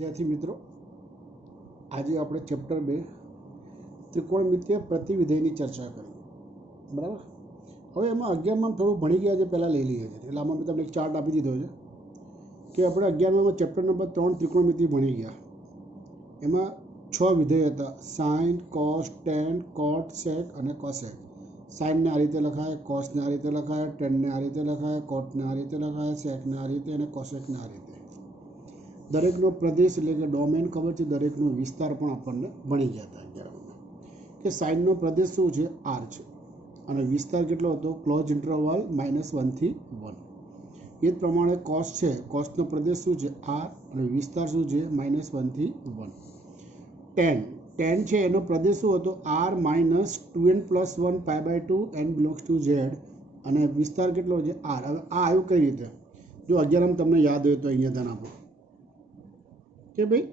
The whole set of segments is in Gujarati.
विद्यार्थी मित्रों, आज आप चैप्टर 2 त्रिकोणमितीय प्रतिविधेयनी चर्चा करी। बराबर। हवे एमां 11 में थोड़ું भणी गया है, पहला लई लीए छे। એટલે આમાં મેં તમને એક ચાર્ટ આપી દીધો છે કે આપણે 11 માં ચેપ્ટર નંબર 3 ત્રિકોણમિતિ ભણી ગયા। એમાં 6 વિધેય હતા, sin, cos, tan, cot, sec અને cosec। sin ને આ રીતે લખાય, cos ને આ રીતે લખાય, tan ને આ રીતે લખાય, cot ને આ રીતે લખાય, sec ને આ રીતે અને cosec ને આ રીતે। દરેકનો પ્રદેશ એટલે કે ડોમેન ખબર છે, દરેકનો વિસ્તાર પણ આપણને ભણી ગયા હતા 11માં કે સાઇનનો પ્રદેશ શું છે, આર છે અને વિસ્તાર કેટલો હતો, ક્લોઝ ઇન્ટરવલ -1 થી 1। એ જ પ્રમાણે કોસ છે, કોસનો પ્રદેશ શું છે, આર અને વિસ્તાર શું છે, -1 થી 1। ટેન છે, એનો પ્રદેશ શું હતો, R -2n + 1 π/2 n belongs to Z અને વિસ્તાર કેટલો છે, આર। હવે આ આવ્યું કઈ રીતે, જો 11 તમને યાદ હોય તો અહીંયા ધ્યાન આપો કે ભાઈ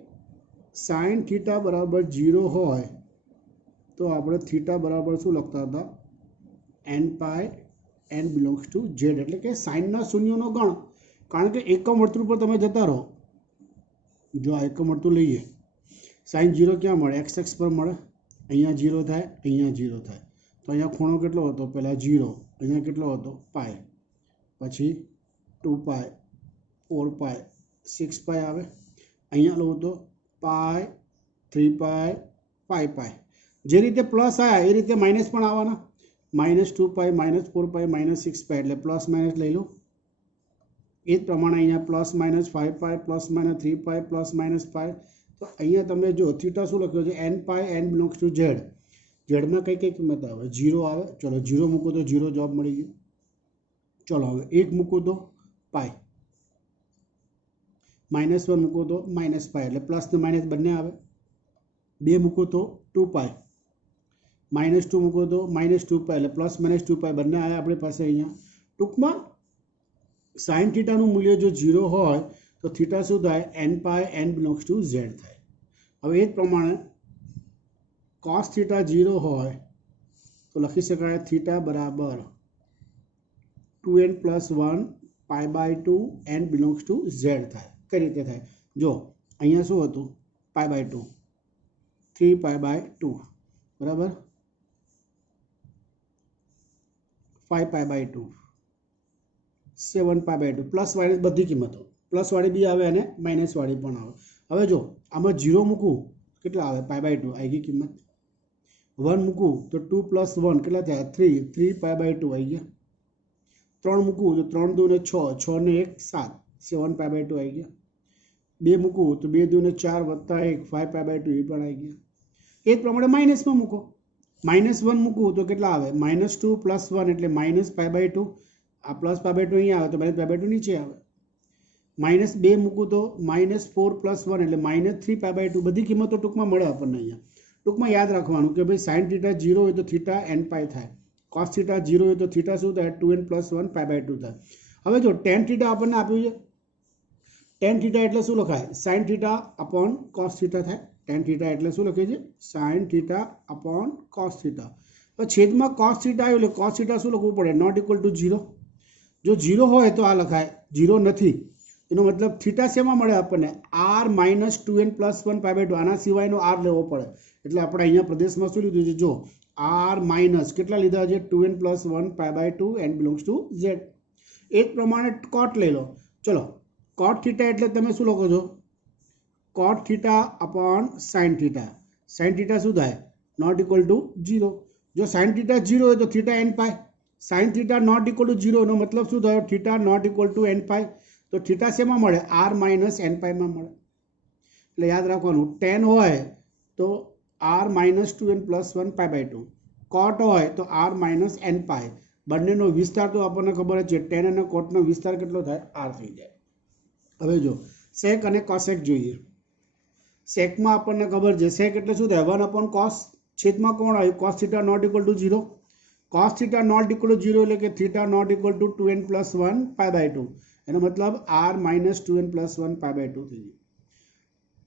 સાઇન થીટા બરાબર 0 હોય તો આપણે થીટા બરાબર શું લખતા હતા, n π n belongs to Z, એટલે કે સાઇનના શૂન્યોનો ગણ। કારણ કે એકમ વર્તુળ પર તમે જતા રહો, જો આ એકમ વર્તુળ લઈએ, સાઇન 0 ક્યાં મળે, x અક્ષ પર મળે, અહીંયા 0 થાય, અહીંયા 0 થાય, તો અહીંયા ખૂણો કેટલો હતો, પહેલાં 0, અહીંયા કેટલો હતો, પાય, પછી 2π 4π 6π આવે, અહીંયા લો તો પાય 3π 5π। જે રીતે પ્લસ આવ્યા એ રીતે માઇનસ પણ આવવાના, -2π -4π -6π એટલે પ્લસ માઇનસ લઈ લો। એ જ પ્રમાણે અહીંયા +-5π +-3π +-5। તો અહીંયા તમે જો થીટા શું લખ્યો છે, n π n belongs to Z. ઝેડમાં કઈ કઈ કિંમત આવે, 0 આવે, ચલો 0 મૂકો તો 0 જવાબ મળી ગયો। ચલો હવે 1 મૂકો તો પાય, -1 મૂકો તો -π એટલે પ્લસ ને માઇનસ બંને આવે, 2 મૂકો તો 2π, -2 મૂકો તો -2π એટલે +-2π બંને આવે આપણી પાસે અહીંયા। ટૂંકમાં સાઇન થીટાનું મૂલ્ય જો 0 હોય તો થીટા શું થાય, n π n belongs to Z થાય। હવે એ જ પ્રમાણે કોસ થીટા 0 હોય તો લખી શકાય થીટા બરાબર 2n + 1 π/2 n belongs to Z થાય। કઈ રીતે થાય, જો અહીંયા શું હતું, π/2 3π/2 બરાબર, 5π/2 7π/2 પ્લસ વાળી બધી કિંમતો, પ્લસ વાળી બી આવે અને માઇનસ વાળી પણ આવે। હવે જો આમાં 0 મૂકું કેટલા આવે, π/2 આવી ગઈ કિંમત, 1 મૂકું તો 2 + 1 કેટલા થયા, 3π/2 આવી ગયા, 3 મૂકું તો 3 × 2 = 6, 6 ને 1 7 7π/2 આવી ગયા, 2 મૂકું તો 2 × 2 = 4 + 1 5π/2 એ પણ આવી ગયા। એ જ પ્રમાણે માઇનસમાં મૂકો, -1 મૂકું તો કેટલા આવે, -2 + 1 એટલે -π/2, આ +π/2 અહીંયા આવે તો -π/2 નીચે આવે, -2 મૂકું તો -4 + 1 એટલે -3π/2 બધી કિંમતો ટૂંકમાં મળે આપણને અહીંયા। ટૂંકમાં યાદ રાખવાનું કે ભાઈ સાઇન થીટા 0 હોય તો થીટા n π થાય, કોસ થીટા 0 હોય તો થીટા શું થાય, 2n + 1 π/2 થાય। હવે જો ટેન થીટા આપણને આપ્યું છે, ટેન થીટા એટલે શું લખાય, sine theta upon cos theta થાય। ટેન થીટા એટલે શું લખીએ છીએ, sine theta upon cos theta. તો છેદમાં કોસ થીટા આવ્યું એટલે કોસ થીટા શું લખવું પડે, ≠ 0। જો 0 હોય તો આ લખાય, 0 નથી એનો મતલબ થીટા શેમાં મળે આપણને, r -2n + 1 π/2, આના સિવાયનો r લેવો પડે। એટલે આપણે અહીંયા પ્રદેશમાં શું લીધું છે, જો r માઇનસ કેટલા લીધા છે, 2n + 1 π/2 n belongs to Z. એ જ પ્રમાણે કોટ લઈ લો, ચલો કોટ થીટા એટલે તમે શું લખો છો, કોટ theta upon sine theta. Sine theta શું થાય, ≠ 0। જો સાઇન થીટા 0 હોય તો થીટા n π, સાઇન થીટા ≠ 0 નો મતલબ શું થયો, થીટા ≠ n π। તો થીટા શેમાં મળે, r - n π માં મળે। એટલે યાદ રાખવાનું, ટેન હોય તો r -2n + 1 π/2, કોટ હોય તો r - n π। બંનેનો વિસ્તાર તો આપણને ખબર જ છે, ટેન અને કોટનો વિસ્તાર કેટલો થાય, r થઈ જાય। હવે જો સેક અને કોસેક જોઈએ, સેકમાં આપણને ખબર છે, સેક એટલે શું થાય, 1/cos, છેદમાં કોણ આવ્યું, cos થીટા ≠ 0, cos થીટા ≠ 0 એટલે કે થીટા ≠ 2n + 1 π/2, એનો મતલબ r -2n + 1 π/2 થઈ ગયું।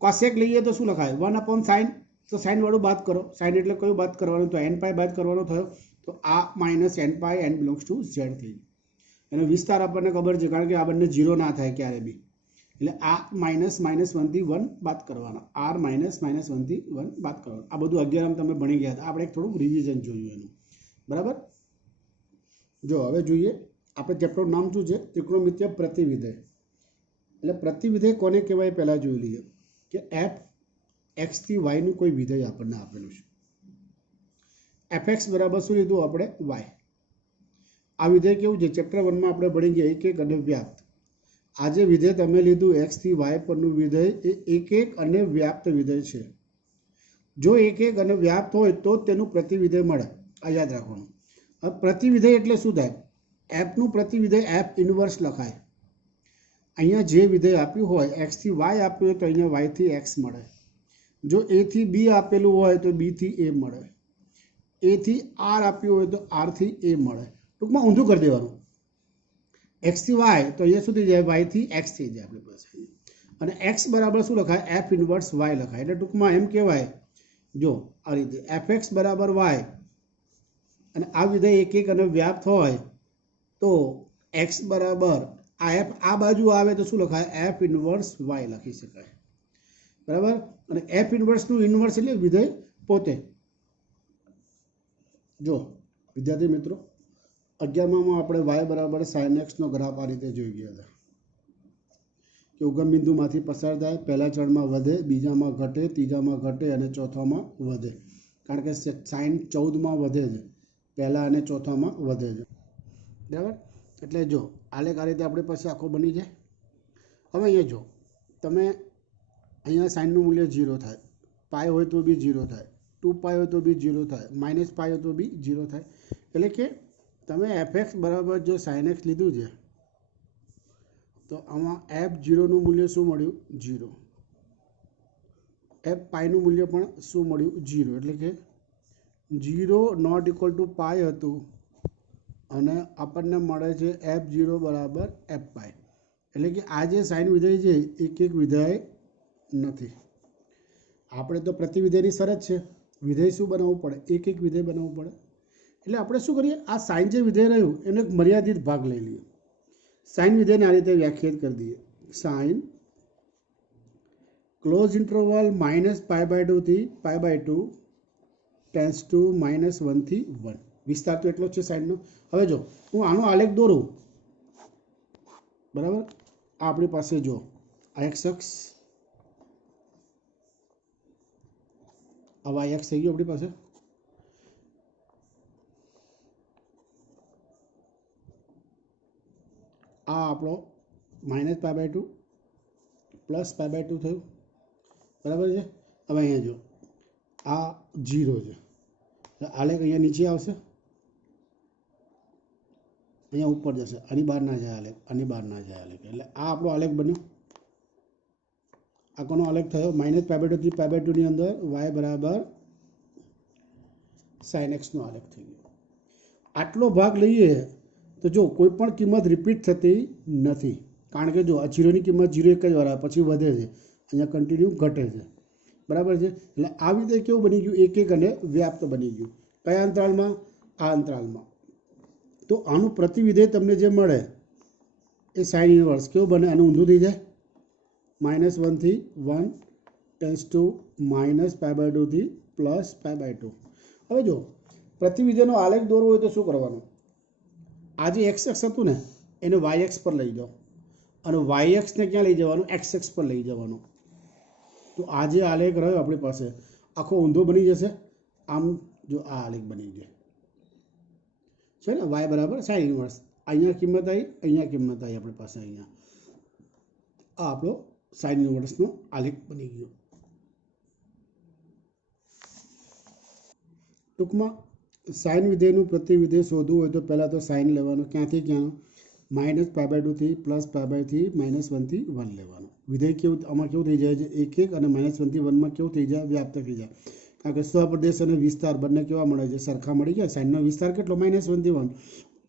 કોસેક લઈએ તો શું લખાય, 1/sin, તો સાઇન વાળું બાદ કરો, સાઇન એટલે કયું બાદ કરવાનું, તો n π બાદ કરવાનો થયો, તો આ -n π n belongs to Z થઈ ગયું। એનો વિસ્તાર આપણને ખબર છે, કારણ કે આ બંને 0 ના થાય ક્યારે બી, એટલે આ -1 થી 1 બાદ કરવાનો, r -1 થી 1 બાદ કરવાનો. આ બધું 11 તમે ભણી ગયા હતા. આપણે થોડું રિવિઝન જોયું એનું, બરાબર. જો હવે જોઈએ આપણે ચેપ્ટરનું નામ શું છે, ત્રિકોણમિતિય પ્રતિવિધેય. એટલે પ્રતિવિધેય કોને કહેવાય પહેલાં જોઈ લઈએ કે એફ એક્સ થી વાયનું કોઈ વિધેય આપણને આપેલું છે. એફ એક્સ બરાબર શું લીધું આપણે, વાય. આ વિધેય કેવું છે, ચેપ્ટર 1માં આપણે ભણી ગયા એક અને વ્યાપ્ત. આ જે વિધેય તમે લીધું એક્સ થી વાય પરનું વિધેય એ એક અને વ્યાપ્ત વિધેય છે. જો એક અને વ્યાપ્ત હોય તો જ તેનું પ્રતિવિધેય મળે, આ યાદ રાખવાનું. હવે પ્રતિવિધેય એટલે શું થાય, એફનું પ્રતિવિધેય એફ ઇન્વર્સ લખાય. અહીંયા જે વિધેય આપ્યું હોય એક્સ થી વાય આપ્યું હોય તો અહીંયા વાય થી એક્સ મળે. જો એ થી બી આપેલું હોય તો બી થી એ મળે. એ થી આર આપ્યું હોય તો આર થી એ મળે. ટૂંકમાં ઊંધું કરી દેવાનું. એક્સ થી વાય તો અહીંયા શું થઈ જાય, વાય થી એક્સ થઈ જાય આપણી પાસે. અને એક્સ બરાબર શું લખાય, એફ ઇન્વર્સ વાય લખાય. એટલે ટૂંકમાં એમ કહેવાય, જો આ રીતે એફ એક્સ બરાબર વાય અને આ વિધેય એક અને વ્યાપ્ત હોય તો એક્સ બરાબર આ એફ આ બાજુ આવે તો શું લખાય, એફ ઇન્વર્સ વાય લખી શકાય, બરાબર. અને એફ ઇન્વર્સનું ઇન્વર્સ એટલે વિધેય પોતે. જો વિદ્યાર્થી મિત્રો 11માં આપણે વાય બરાબર સાઇન એક્સનો ગ્રાફ આ રીતે જોઈ ગયા હતા કે ઉગમ બિંદુમાંથી પસાર થાય, પહેલા ચરણમાં વધે, બીજામાં ઘટે, ત્રીજામાં ઘટે અને ચોથામાં વધે. કારણ કે સાઇન 14માં વધે છે, પહેલા અને ચોથામાં વધે છે, બરાબર. એટલે જો આલેખ આ રીતે આપણી પાસે આખો બની જાય. હવે અહીંયા જો તમે અહીંયા સાઇનનું મૂલ્ય 0 થાય, પાય હોય તો બી 0 થાય, 2π હોય તો બી 0 થાય, -π હોય તો બી 0 થાય. એટલે કે તમે એફ એક્સ બરાબર જો સાઇન એક્સ લીધું છે તો આમાં f0નું મૂલ્ય શું મળ્યું, 0. fπનું મૂલ્ય પણ શું મળ્યું, 0. એટલે કે 0 ≠ π હતું અને આપણને મળે છે f0 બરાબર fπ. એટલે કે આ જે સાઇન વિધેય છે એક વિધેય નથી. આપણે તો પ્રતિવિધેયની શરત છે, વિધેય શું બનાવવું પડે, એક વિધેય બનાવવું પડે. એટલે આપણે શું કરીએ, આ સાઇન જે વિધેય રહ્યું એનો એક મર્યાદિત ભાગ લઈ લઈએ. સાઇન વિધેયને આ રીતે વ્યાખ્યાયિત કરી દઈએ, સાઇન ક્લોઝ ઇન્ટરવલ -π/2 થી π/2 ટેન્સ ટુ -1 થી 1. વિસ્તાર તો એટલો જ છે સાઇનનો. હવે જો હું આનો આલેખ દોરું, બરાબર. આપણી પાસે જો આ એક્સ અક્ષ, આ વાય એક્સ થઈ ગયું આપણી પાસે. આ આપણો -π/2 +π/2 થયું, બરાબર છે. હવે અહીંયા જો આ 0 છે, આલેખ અહીંયા નીચે આવશે, અહીંયા ઉપર જશે, આની બહાર ના જાય આલેખ, આની બહાર ના જાય આલેખ. એટલે આ આપણો આલેખ બન્યો. આ કોનો આલેખ થયો, -π/2 થી π/2 ની અંદર y બરાબર સાઇન એક્સનો આલેખ થઈ ગયો. આટલો ભાગ લઈએ તો જો કોઈ પણ કિંમત રિપીટ થતી નથી, કારણ કે જો આ 0ની કિંમત 0 એક જ વાર આવે પછી વધે છે, અહીંયા કન્ટિન્યુ ઘટે છે, બરાબર છે. એટલે આ વિધેય કેવું બની ગયું, એક અને વ્યાપ્ત બની ગયું. કયા અંતરાલમાં, આ અંતરાલમાં. તો આનું પ્રતિવિધેય તમને જે મળે એ સાઇન ઇન્વર્સ કેવું બને, આનું ઊંધું થઈ જાય, -1 થી 1 ટેન્સ ટુ -π/2 થી +π/2. હવે જો પ્રતિવિધેયનો આલેખ દોરવો હોય તો શું કરવાનું, આ જે એક્સ એક્સ હતું ને એને વાય એક્સ પર લઈ જાઓ અને વાય એક્સને ક્યાં લઈ જવાનું, એક્સ એક્સ પર લઈ જવાનું. તો આ જે આલેખ રહ્યો આપણી પાસે આખો ઊંધો બની જશે. આમ જો આ આલેખ બની જાય છે ને, વાય બરાબર સાઇન ઇન્વર્સ. અહીંયા કિંમત આવી, અહીંયા કિંમત આવી આપણી પાસે, અહીંયા આ આપણો સાઇન ઇન્વર્સનો આલેખ બની ગયો. ટૂંકમાં સાઇન વિધેયનું પ્રતિવિધેય શોધવું હોય તો પહેલાં તો સાઇન લેવાનું, ક્યાંથી ક્યાંનું, -π/2 થી +π/2 થી -1 થી 1 લેવાનું. વિધેય કેવું આમાં કેવું થઈ જાય છે, એક અને -1 થી 1માં કેવું થઈ જાય, વ્યાપ્ત થઈ જાય. કારણ કે સ્વપ્રદેશ અને વિસ્તાર બંને કેવા મળે છે, સરખા મળી ગયા. સાઇનનો વિસ્તાર કેટલો, -1 થી 1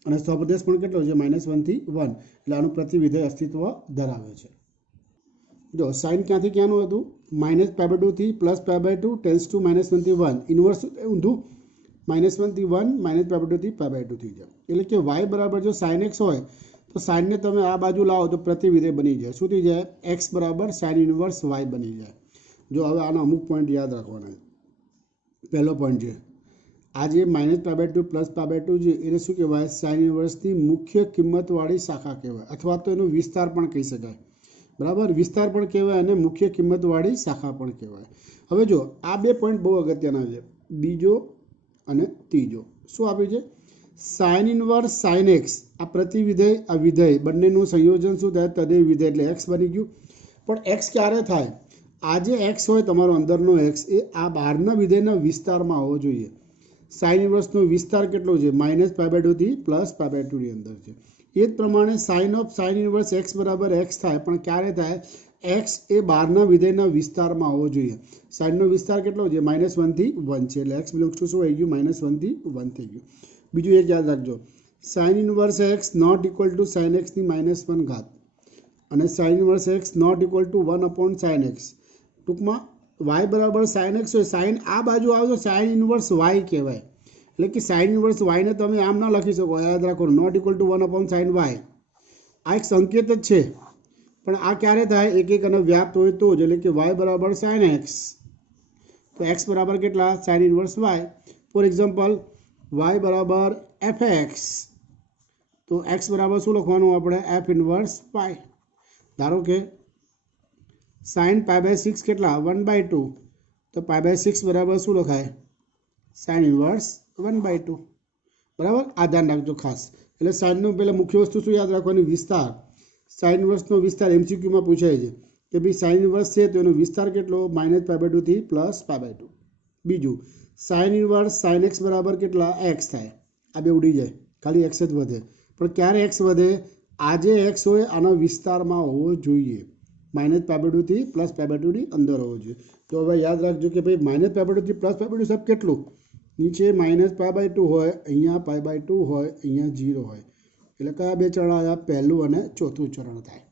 અને સ્વપ્રદેશ પણ કેટલો છે, -1 થી 1. એટલે આનું પ્રતિવિધેય અસ્તિત્વ ધરાવે છે. જો સાઇન ક્યાંથી ક્યાંનું હતું, -π/2 થી +π/2 ટેન્સ ટુ -1 થી 1. ઇન્વર્સ ઊંધું -1 થી 1 -π/2 થી π/2 થઈ જાય. એટલે કે y બરાબર જો સાઇન એક્સ હોય तो साइन ने तमे आ बाजू लाओ तो प्रतिविधेय बनी जाए। शुं थई जाए? एक्स बराबर साइन इनवर्स वाय बनी जाए। जो हवे आना अमुक पॉइंट याद रखवाना है। पहलो पॉइंट है आज -π/2 +π/2 છે એને શું કહેવાય? સાઇન ઇન્વર્સની મુખ્ય કિંમતવાળી શાખા કહેવાય, અથવા તો એનો વિસ્તાર પણ કહી શકાય। બરાબર, વિસ્તાર પણ કહેવાય અને મુખ્ય કિંમતવાળી શાખા પણ કહેવાય। હવે જો આ બે પોઈન્ટ બહુ અગત્યના છે, બીજો અને ત્રીજો। શું આપ્યું છે? સાઇન ઇન્વર્સ સાઇન એક્સ, આ પ્રતિવિધેય આ વિધેય બંનેનું સંયોજન શું થાય? તદેય વિધેય, એટલે એક્સ બની ગયું। પણ એક્સ ક્યારે થાય? આ જે એક્સ હોય તમારો અંદરનો એક્સ એ આ બહારના વિધેયના વિસ્તારમાં હોવો જોઈએ। સાઇન ઇન્વર્સનો વિસ્તાર કેટલો છે? -π/2 થી +π/2 ની અંદર છે। એ જ પ્રમાણે sine of sine inverse x બરાબર એક્સ થાય, પણ ક્યારે થાય? એક્સ એ બહારના વિધેયના વિસ્તારમાં હોવો જોઈએ। સાઇનનો વિસ્તાર કેટલો છે? -1 થી 1 છે, એટલે એક્સ બિલોંગ્સ ટુ શું આવી ગયું? -1 થી 1 થઈ ગયું। બીજું એક યાદ રાખજો, sine inverse x not equal to sine એક્સની -1 ઘાત અને sine inverse x not equal to 1/sin x। ટૂંકમાં વાય બરાબર સાઇન એક્સ હોય, સાઇન આ બાજુ આવે તો સાઇન ઇન્વર્સ વાય કહેવાય। એટલે કે સાઇન ઇન્વર્સ વાયને તમે આમ ના લખી શકો, યાદ રાખો, not equal to 1/sin y। આ એક સંકેત જ છે, પણ આ ક્યારે થાય? એક એક અને વ્યાપ્ત હોય તો જ, એટલે કે વાય બરાબર સાઇન એક્સ, તો એક્સ બરાબર કેટલા? Sine inverse y. For example y બરાબર એફ એક્સ, તો એક્સ બરાબર શું લખવાનું આપણે? F inverse y. ધારો કે સાઇન π/6 કેટલા? 1/2, તો π/6 બરાબર શું લખાય? Sine inverse 1/2। બરાબર, આ ધ્યાન રાખજો ખાસ। એટલે સાઇનનું પહેલાં મુખ્ય વસ્તુ શું યાદ રાખવાની? વિસ્તાર। સાઇન ઇન્વર્સનો વિસ્તાર MCQમાં પૂછાય છે કે ભાઈ સાઇન ઇન્વર્સ છે તો એનો વિસ્તાર કેટલો? -π/2 થી +π/2। બીજું, સાઇન ઇન્વર્સ સાઇન એક્સ બરાબર કેટલા? એક્સ થાય। આ બે ઉડી જાય, ખાલી એક્સ જ વધે। પણ ક્યારે એક્સ વધે? આ જે એક્સ હોય આના વિસ્તારમાં હોવો જોઈએ, -π/2 થી +π/2 ની અંદર હોવો જોઈએ। તો હવે યાદ રાખજો કે ભાઈ -π/2 થી +π/2 સાહેબ કેટલું? નીચે -π/2 હોય, અહીંયા π/2 હોય, અહીંયા 0 હોય, એટલે કયા બે ચરણ આવ્યા? પહેલું અને ચોથું ચરણ થાય।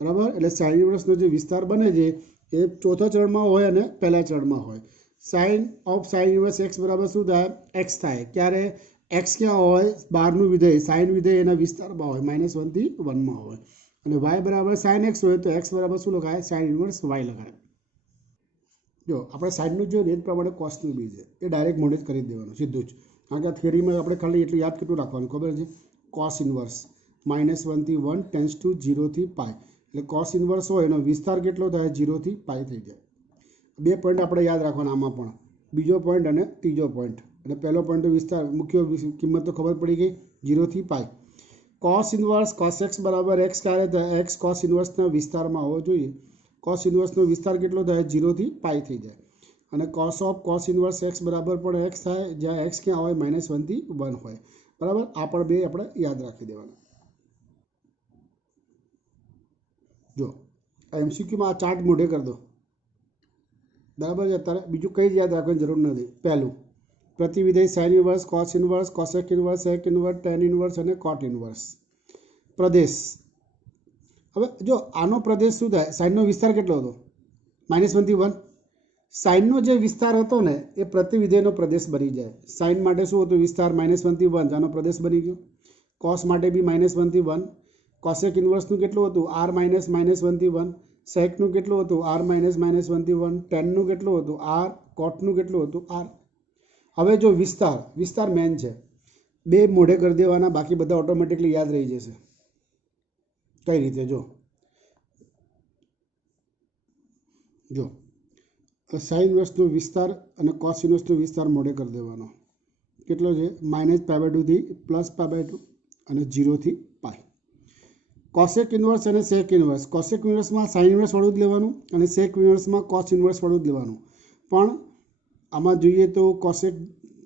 બરાબર, એટલે સાઇન ઇન્વર્સનો જે વિસ્તાર બને છે એ ચોથા ચરણમાં હોય અને પહેલા ચરણમાં હોય। Sine of sine inverse x બરાબર શું થાય? એક્સ થાય। ક્યારે? એક્સ ક્યાં હોય? બહારનું વિધેય સાઇન વિધેય એના વિસ્તારમાં હોય, -1 થી 1 હોય। અને વાય બરાબર સાઇન એક્સ હોય તો એક્સ બરાબર શું લખાય? સાઇન ઇન્વર્સ વાય લખાય। જો આપણે સાઇનનું જોઈએ એ જ પ્રમાણે કોસનું બી છે, એ ડાયરેક્ટ મોડે જ કરી દેવાનું સીધું જ, કારણ કે આ થિયરીમાં આપણે ખાલી એટલું યાદ કેટલું રાખવાનું ખબર છે? કોસ ઇન્વર્સ -1 થી 1 ટેન્સ ટુ 0 થી π, એટલે કોસ ઇન્વર્સ હોય એનો વિસ્તાર કેટલો થાય? 0 થી π થઈ જાય। બે પોઈન્ટ આપણે યાદ રાખવાના આમાં પણ, બીજો પોઈન્ટ અને ત્રીજો પોઈન્ટ। અને પહેલો પોઈન્ટ વિસ્તાર, મુખ્ય કિંમત તો ખબર પડી ગઈ, 0 થી π। કોસ ઇન્વર્સ કોસ એક્સ બરાબર એક્સ ક્યારે થાય? એક્સ કોસ ઇન્વર્સના વિસ્તારમાં હોવો જોઈએ। કોસ ઇન્વર્સનો વિસ્તાર કેટલો થાય? 0 થી π થઈ જાય। અને cos of cos inverse x બરાબર પણ એક્સ થાય, જ્યાં એક્સ ક્યાં હોય? -1 થી 1 હોય। બરાબર, આ પણ બે આપણે યાદ રાખી દેવાના। જો આ MCQમાં આ ચાર્ટ મોઢે કરી દો, બરાબર છે? અત્યારે બીજું કંઈ જ યાદ રાખવાની જરૂર નથી। પહેલું પ્રતિવિધેય sine inverse, cos inverse, cosec inverse, sec inverse, tan inverse અને કોટ ઇન્વર્સ। પ્રદેશ, હવે જો આનો પ્રદેશ શું થાય? સાઇનનો વિસ્તાર કેટલો હતો? -1 થી 1। સાઇનનો જે વિસ્તાર હતો ને એ પ્રતિવિધેયનો પ્રદેશ બની જાય। સાઇન માટે શું હતું વિસ્તાર? -1 થી 1, આનો પ્રદેશ બની ગયો। કોસ માટે બી -1 થી 1। કોસેક ઇન્વર્સનું કેટલું હતું? r -1 થી 1। સેકનું કેટલું હતું? r -1 થી 1। ટેનનું કેટલું હતું? r। કોટનું કેટલું હતું? r। હવે જો વિસ્તાર મેન છે, બે મોઢે કરી દેવાના, બાકી બધા ઓટોમેટિકલી યાદ રહી જશે। કઈ રીતે? જો સાઇન ઇન્વર્સનો વિસ્તાર અને કોસ ઇન્વર્સનો વિસ્તાર મોઢે કરી દેવાનો, કેટલો છે? -π/2 થી +π/2 અને 0 થી π। કોસેક ઇન્વર્સ અને સેક ઇન્વર્સ, કોસેક ઇન્વર્સમાં સાઇન ઇન્વર્સ વાળું જ લેવાનું અને સેક ઇન્વર્સમાં કોસ ઇન્વર્સ વાળું જ લેવાનું। પણ આમાં જોઈએ તો કોસેક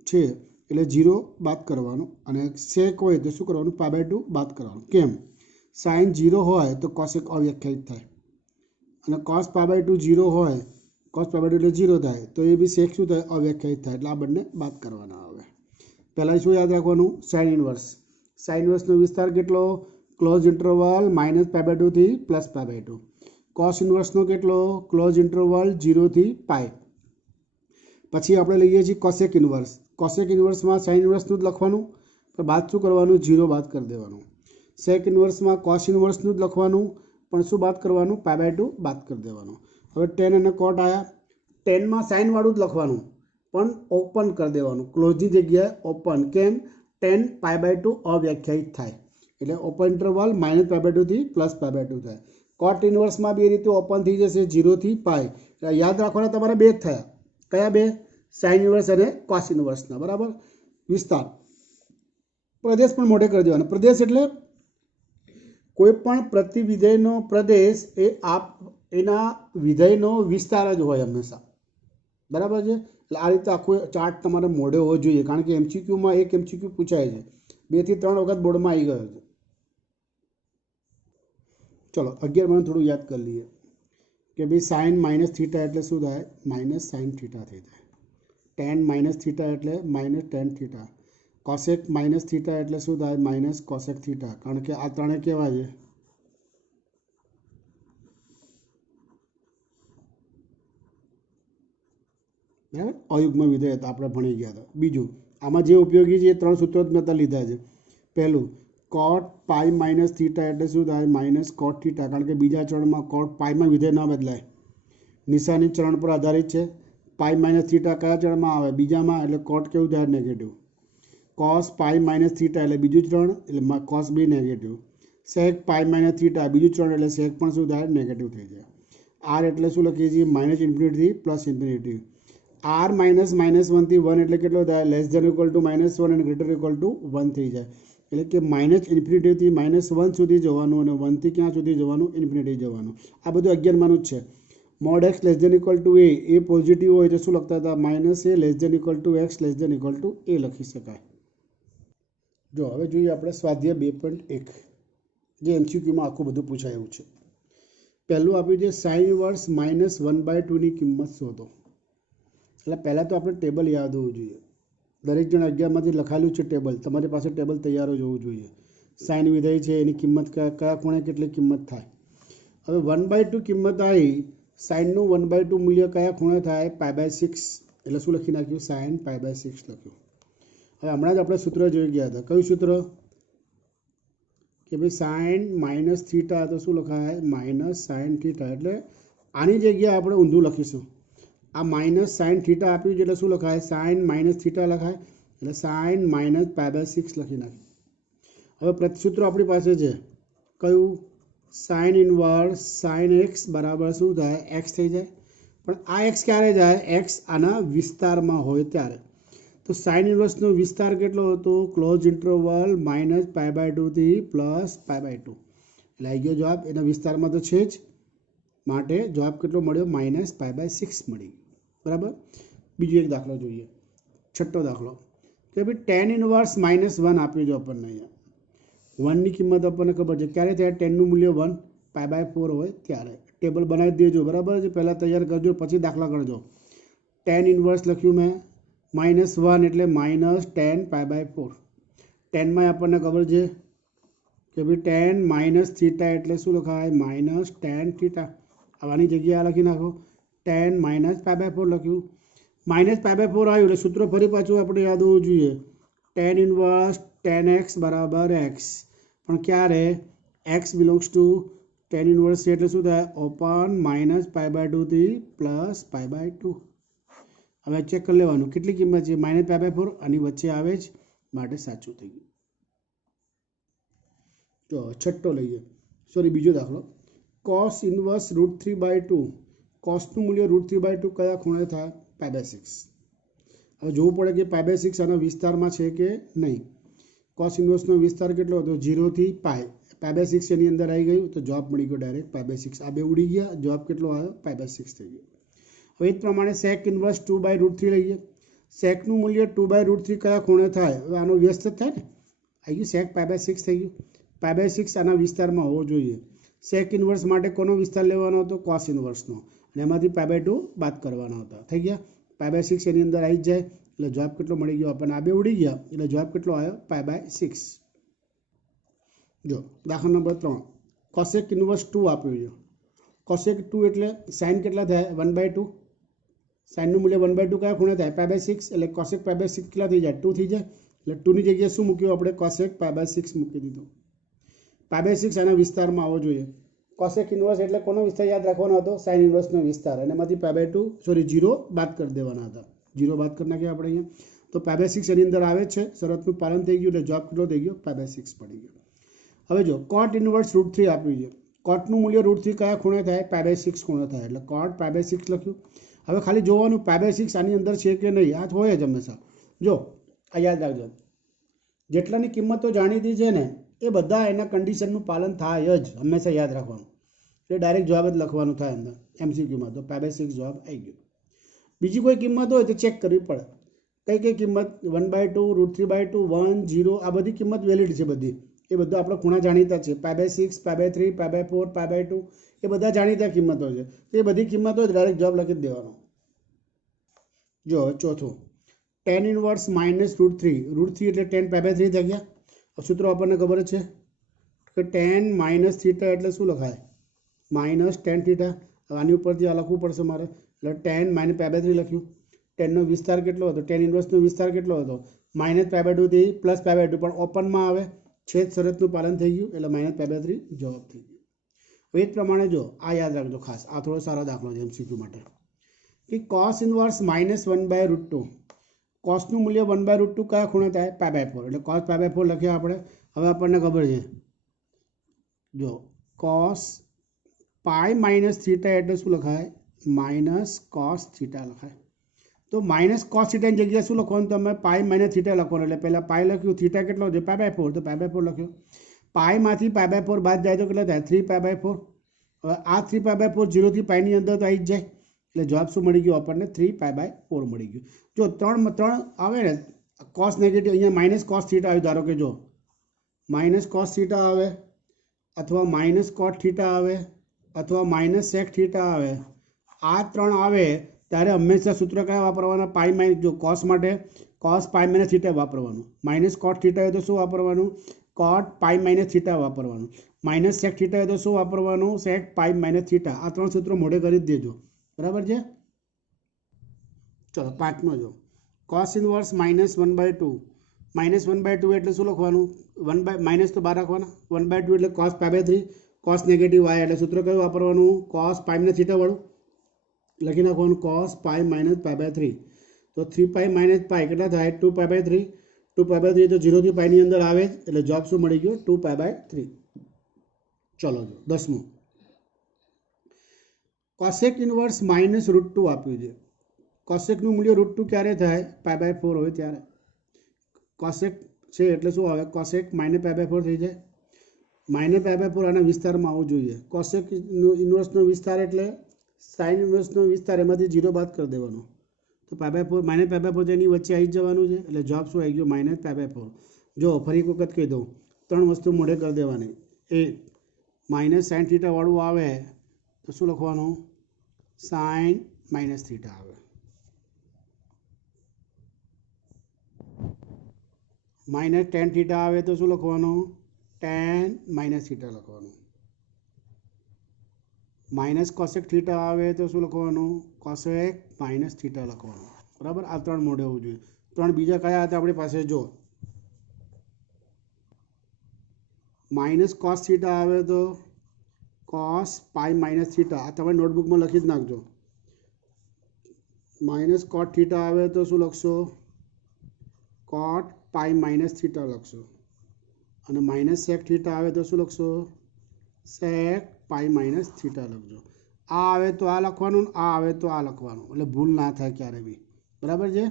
છે એટલે 0 બાદ કરવાનું, અને સેક હોય તો શું કરવાનું? π/2 બાદ કરવાનું। કેમ? સાઇન 0 હોય તો કોસેક અવ્યાખ્યાયિત થાય, અને કોસ π/2 0 હોય, કોસ π/2 એટલે 0 થાય, તો એ બી સેક શું થાય? અવ્યાખ્યાયિત થાય, એટલે આ બંને બાદ કરવાના આવે। પહેલાં શું યાદ રાખવાનું? સાઇન ઇન્વર્સ, સાઇન ઇન્વર્સનો વિસ્તાર કેટલો? ક્લોઝ ઇન્ટરવલ -π/2 થી +π/2। કોસ ઇન્વર્સનો કેટલો? ક્લોઝ ઇન્ટરવલ 0 થી π। પછી આપણે લઈએ છીએ કોસેક ઇન્વર્સ, કોસેક ઇન્વર્સમાં સાઇન ઇન્વર્સનું જ લખવાનું, પણ બાદ શું કરવાનું? 0 બાદ કરી દેવાનું। સેક ઇન્વર્સમાં કોસ ઇન્વર્સનું જ લખવાનું, પણ શું બાદ કરવાનું? π/2 બાદ કરી દેવાનું. હવે ટેન અને કોટ આવ્યા. ટેનમાં સાઇનવાળું જ લખવાનું, પણ ઓપન કરી દેવાનું, ક્લોઝની જગ્યાએ ઓપન. કેમ? ટેન π/2 અવ્યાખ્યાયિત થાય એટલે ઓપન ઇન્ટરવલ -π/2 થી +π/2 થાય. કોટ ઇન્વર્સમાં બે રીતે ઓપન થઈ જશે, 0 થી π. યાદ રાખવાના તમારે બે જ થયા. કયા બે? સાઇન ઇન્વર્સ અને કોસ ઇન્વર્સના. બરાબર. વિસ્તાર પ્રદેશ પણ મોઢે કરી દેવાનો. પ્રદેશ એટલે કોઈ પણ પ્રતિવિધેયનો પ્રદેશ એ એના વિધેયનો વિસ્તાર જ હોય હંમેશા. બરાબર છે. એટલે આ રીતે આખો ચાર્ટ તમારે મોઢે હોવો જોઈએ, કારણ કે MCQમાં એક MCQ પૂછાય છે, 2 થી 3 વખત બોર્ડમાં આવી ગયો છે. ચલો 11 થોડું યાદ કરી લઈએ કે ભાઈ સાઇન -θ એટલે શું થાય? -sin θ થઈ જાય. tan -θ એટલે -tan θ. કોસેક -θ એટલે શું થાય? -cosec θ. કારણ કે આ ત્રણે કેવા છે? બરાબર, અયુગ્મ વિધેય હતા, આપણે ભણી ગયા હતા. બીજું આમાં જે ઉપયોગી છે એ 3 સૂત્રો જ મેં લીધા છે. પહેલું cot π - θ એટલે શું થાય? -cot θ. કારણ કે બીજા ચરણમાં cot πમાં વિધેય ન બદલાય, નિશાની ચરણ પર આધારિત છે. π - θ કયા ચરણમાં આવે? બીજામાં. એટલે cot કેવું થાય? નેગેટિવ. cos π - θ એટલે બીજું ચરણ, એટલે cos બી નેગેટિવ. sec π - θ બીજું ચરણ, એટલે sec પણ શું થાય? નેગેટિવ થઈ જાય. r એટલે શું લખીએ છીએ? -∞ થી +∞. r -1 થી 1 એટલે કેટલો થાય? <=-1 અને >=1 થઈ જાય. એટલે કે -∞ થી -1 સુધી જવાનું અને 1 થી ક્યાં સુધી જવાનું? ∞ જવાનું. આ બધું 11માનું જ છે. mod x <= a A positive હોય તો શું લખતા હતા? -a <= x <= a લખી શકાય. જો હવે જોઈએ આપણે સ્વાધ્યાય 2.1, જે MCQમાં આખું બધું પૂછાયું છે. પહેલું આપ્યું છે સાઇન ઇન્વર્સ -1/2 ની કિંમત શોધો. એટલે પહેલાં તો આપણે ટેબલ યાદ હોવું જોઈએ. દરેક જણ 11માંથી લખાયેલું છે ટેબલ, તમારી પાસે ટેબલ તૈયાર જ હોવું જોઈએ. સાઇન વિધેય છે એની કિંમત કયા ખૂણે કેટલી કિંમત થાય. હવે 1/2 કિંમત આવી, સાઇનનું 1/2 મૂલ્ય કયા ખૂણે થાય? π/6. એટલે શું લખી નાખ્યું? સાઇન π/6 લખ્યું. હવે હમણાં જ આપણે સૂત્ર જોઈ ગયા હતા. કયું સૂત્ર? કે ભાઈ સાઇન -θ તો શું લખાય? -sin θ. એટલે આની જગ્યાએ આપણે ઊંધું લખીશું. આ -sin θ આપ્યું છે એટલે શું લખાય? sin -θ લખાય. એટલે sin -π/6 લખી નાખ્યું. હવે પ્રતિસૂત્ર આપણી પાસે છે કયું? સાઇન ઇન્વર્સ sin x બરાબર શું થાય? x થઈ જાય. પણ આ x ક્યારે જાય? x આના વિસ્તારમાં હોય ત્યારે. તો સાઇન ઇન્વર્સનો વિસ્તાર કેટલો હતો? ક્લોઝ ઇન્ટરવલ -π/2 થી +π/2. એટલે આવી ગયો જવાબ. એના વિસ્તારમાં તો છે જ, માટે જવાબ કેટલો મળ્યો? -π/6 મળી. બરાબર. બીજો એક દાખલો જોઈએ, છઠ્ઠો દાખલો કે ભાઈ tan ઇન્વર્સ -1 આપ્યું છે આપણને. અહીંયા 1ની કિંમત આપણને ખબર છે. ક્યારે થાય? 10નું મૂલ્ય 1 π/4 હોય ત્યારે. ટેબલ બનાવી દેજો. બરાબર છે. પહેલાં તૈયાર કરજો, પછી દાખલા કરજો. tan ઇન્વર્સ લખ્યું મેં, -1 એટલે -tan π/4. 10માં આપણને ખબર છે કે ભાઈ tan -θ એટલે શું લખાય? -tan θ. આની જગ્યાએ લખી નાખો, tan -π/4 લખ્યું. -π/4 આવ્યું એટલે સૂત્ર ફરી પાછું આપણે યાદ હોવું જોઈએ. tan ઇન્વર્સ tan x બરાબર x. પણ ક્યારે? x belongs to tan inverse છે એટલે શું થાય? ઓપન -π/2 થી +π/2. હવે ચેક કરી લેવાનું કેટલી કિંમત છે? -π/4 આની વચ્ચે આવે જ, માટે સાચું થઈ ગયું. તો છઠ્ઠો લઈએ, સોરી બીજો દાખલો. cos inverse √3/2. કોસનું મૂલ્ય √3/2 કયા ખૂણે થાય? π/6. હવે જોવું પડે કે π/6 આના વિસ્તારમાં છે કે નહીં. કોસ ઇન્વર્સનો વિસ્તાર કેટલો હતો? 0 થી π. π/6 એની અંદર આવી ગયું તો જવાબ મળી ગયો ડાયરેક્ટ π/6. આ બે ઉડી ગયા, જવાબ કેટલો આવ્યો? π/6 થઈ ગયો. હવે એ જ પ્રમાણે સેક ઇન્વર્સ 2/√3 લઈએ. સેકનું મૂલ્ય 2/√3 કયા ખૂણે થાય? હવે આનો વ્યસ્ત જ થાય ને. આવી ગયું સેક π/6 થઈ ગયું. π/6 આના વિસ્તારમાં હોવો જોઈએ. સેક ઇન્વર્સ માટે કોનો વિસ્તાર લેવાનો હતો? કોસ ઇન્વર્સનો. અને એમાંથી π/2 બાદ કરવાના હતા. થઈ ગયા. π/6 એની અંદર આવી જ જાય એટલે જવાબ કેટલો મળી ગયો આપણને? આ બે ઉડી ગયા એટલે જવાબ કેટલો આવ્યો? π/6. જો દાખલા નંબર 3, કોસેક ઇન્વર્સ 2 આપ્યું છે. કોસેક 2 એટલે સાઇન કેટલા થાય? 1/2. સાઇનનું મૂલ્ય 1/2 કયા ખૂણે થાય? π/6. એટલે કોસેક π/6 કેટલા થઈ જાય? 2 થઈ જાય. એટલે 2ની જગ્યાએ શું મૂક્યું આપણે? કોસેક π/6 મૂકી દીધું. π/6 આના વિસ્તારમાં આવવો જોઈએ. કોસેક ઇન્વર્સ એટલે કોનો વિસ્તાર યાદ રાખવાનો હતો? સાઇન ઇન્વર્સનો વિસ્તાર. અને એમાંથી π/2 સોરી 0 બાદ કરી દેવાના હતા. 0 બાદ કરી નાખ્યા આપણે અહીંયા. તો π/6 એની અંદર આવે છે. શરતનું પાલન થઈ ગયું એટલે જવાબ કેટલો થઈ ગયો? π/6 પડી ગયો. હવે જો કોટ ઇન્વર્સ √3 આપ્યું છે. કોટનું મૂલ્ય √3 કયા ખૂણે થાય? π/6 ખૂણે થાય. એટલે કોટ π/6 લખ્યું. હવે ખાલી જોવાનું π/6 આની અંદર છે કે નહીં. આ હોય જ હંમેશા. જો આ યાદ રાખજો, જેટલાની કિંમતો જાણીતી છે ને એ બધા એના કન્ડિશનનું પાલન થાય જ, હંમેશા યાદ રાખવાનું. એટલે ડાયરેક્ટ જવાબ જ લખવાનું થાય અંદર MCQમાં. તો π/6 જવાબ આવી ગયો. બીજી કોઈ કિંમત હોય તો ચેક કરવી પડે. કઈ કિંમત? 1/2, √3/2, 1, 0 આ બધી કિંમત વેલિડ છે. બધી એ બધું આપણે ખૂણા જાણીતા છે. π/6, π/3, π/4, π/2 એ બધા જાણીતા કિંમતો છે. એ બધી કિંમતો ડાયરેક્ટ જવાબ લખી જ દેવાનો. જો ચોથું, tan ઇન્વર્સ -√3. √3 એટલે tan π/3 થઈ ગયા. સૂત્રો આપણને ખબર છે કે tan - θ એટલે શું લખાય? -tan θ. આની ઉપરથી આ લખવું પડશે મારે. એટલે tan - π/3 લખ્યું. ટેનનો વિસ્તાર કેટલો હતો? tan ઇન્વર્સનો વિસ્તાર કેટલો હતો? -π/2 થી +π/2, પણ ઓપનમાં આવે. છેદ શરતનું પાલન થઈ ગયું એટલે -π/3 જવાબ થઈ ગયો. એ જ પ્રમાણે જો આ યાદ રાખજો ખાસ, આ થોડો સારો દાખલો છે MCQ માટે. કે cos ઇન્વર્સ -1/√2. કોસનું મૂલ્ય 1/√2 કયા ખૂણે થાય? π/4. એટલે cos π/4 લખ્યા આપણે. હવે આપણને ખબર છે જો cos π - θ એટલે શું લખાય? -cos θ લખાય. તો -cos θ ની જગ્યાએ શું લખવાનું? તમે π - θ લખવાનું. એટલે પહેલાં π લખ્યું, θ કેટલો છે? π/4. તો π/4 લખ્યો. πમાંથી π/4 બાદ જાય તો કેટલા થાય? 3π/4. હવે આ 3π/4 0 થી π ની અંદર તો આવી જ જાય. એટલે જવાબ શું મળી ગયો આપણને? 3π/4 મળી ગયું. જો 3 આવે ને cos નેગેટિવ, અહીંયા -cos θ આવ્યું. ધારો કે જો -cos θ આવે અથવા -cot θ આવે અથવા -sec θ આવે. આ 3 આવે ત્યારે હંમેશા સૂત્ર કયા વાપરવાના? π- જો cos માટે cos π - θ વાપરવાનું. -cot θ હોય તો શું વાપરવાનું? cot π - θ વાપરવાનું. -sec θ હોય તો શું વાપરવાનું? sec π - θ. આ 3 સૂત્રો મોઢે કરી જ દેજો. બરાબર છે? ચલો પાંચમો જો cos ઇન્વર્સ -1/2. -1/2 એટલે શું લખવાનું? માઇનસ તો બહાર રાખવાના. 1/2 એટલે cos π/3. cos નેગેટિવ આવે એટલે સૂત્ર કયું વાપરવાનું? cos π - θ વાળું લખી નાખવાનું. cos π - π/3. તો 3π - π કેટલા થાય? 2π/3. 2π/3 તો 0 થી π ની અંદર આવે જ. એટલે જવાબ શું મળી ગયો? 2π/3. ચલો જો 10મો, કોસેક ઇન્વર્સ -√2 આપ્યું છે. કોસેકનું મૂલ્ય √2 ક્યારે થાય? π/4 હોય ત્યારે. કોસેક છે એટલે શું આવે? કોસેક -π/4 થઈ જાય. -π/4 આના વિસ્તારમાં આવવું જોઈએ. કોસેક ઇન્વર્સનો વિસ્તાર એટલે સાઇન ઇન્વર્સનો વિસ્તાર, એમાંથી 0 બાદ કરી દેવાનો. તો -π/4 તેની વચ્ચે આવી જવાનું છે. એટલે જવાબ શું આવી ગયો? -π/4. જો ફરી એક વખત કહી દઉં, 3 વસ્તુ મોઢે કરી દેવાની. એક -sin θ વાળું આવે તો શું લખવાનું? sin -θ આવે. -tan θ આવે તો શું લખવાનું? tan -θ લખવાનું. -cosec θ આવે તો શું લખવાનું? cosec -θ લખવાનું. બરાબર? આ 3 મોઢે હોવું જોઈએ. 3 બીજા કયા હતા આપણી પાસે? જો -cos θ આવે તો cos π - θ. આ તમે નોટબુકમાં લખી જ નાખજો. -cot θ આવે તો શું લખશો? cot π - θ લખશો. અને -sec θ આવે તો શું લખશો? sec π - θ લખજો. આ આવે તો આ લખવાનું, આ આવે તો આ લખવાનું. એટલે ભૂલ ના થાય ક્યારે બી. બરાબર છે?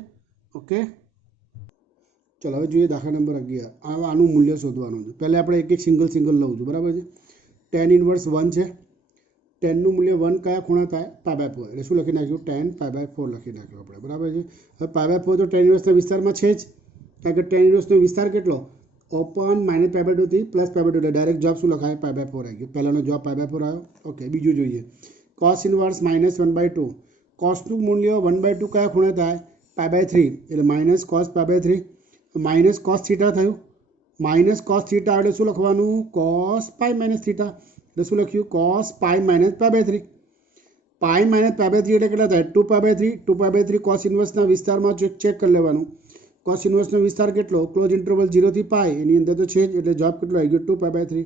ઓકે, ચલો હવે જોઈએ દાખલા નંબર 11. આનું મૂલ્ય શોધવાનું છે. પહેલાં આપણે એક સિંગલ લઉં છું. બરાબર છે? tan ઇન્વર્સ 1 છે. ટેનનું મૂલ્ય 1 કયા ખૂણા થાય? π/4. એટલે શું લખી નાખ્યું? tan π/4 લખી નાખ્યું આપણે. બરાબર છે? હવે π/4 તો tan ઇન્વર્સના વિસ્તારમાં છે જ, કારણ કે tan ઇન્વર્સનો વિસ્તાર કેટલો? ઓપન -π/2 થી +π/2. એટલે ડાયરેક્ટ જવાબ શું લખાય? π/4 આવી ગયો. પહેલાનો જવાબ π/4 આવ્યો. ઓકે, બીજું જોઈએ. cos inverse -1/2. કોસનું મૂલ્ય 1/2 કયા ખૂણે થાય? π/3. એટલે -cos π/3. -cos θ થયું. -cos θ એટલે શું લખવાનું? cos π - θ. એટલે શું લખ્યું? cos π - π/3. π - π/3 એટલે કેટલા થાય? 2π/3. 2π/3 cos ઇન્વર્સના વિસ્તારમાં ચેક કરી લેવાનું. cos ઇન્વર્સનો વિસ્તાર કેટલો? ક્લોઝ ઇન્ટરવલ 0 થી π, એની અંદર તો છે જ. એટલે જવાબ કેટલો આવી ગયો? 2π/3.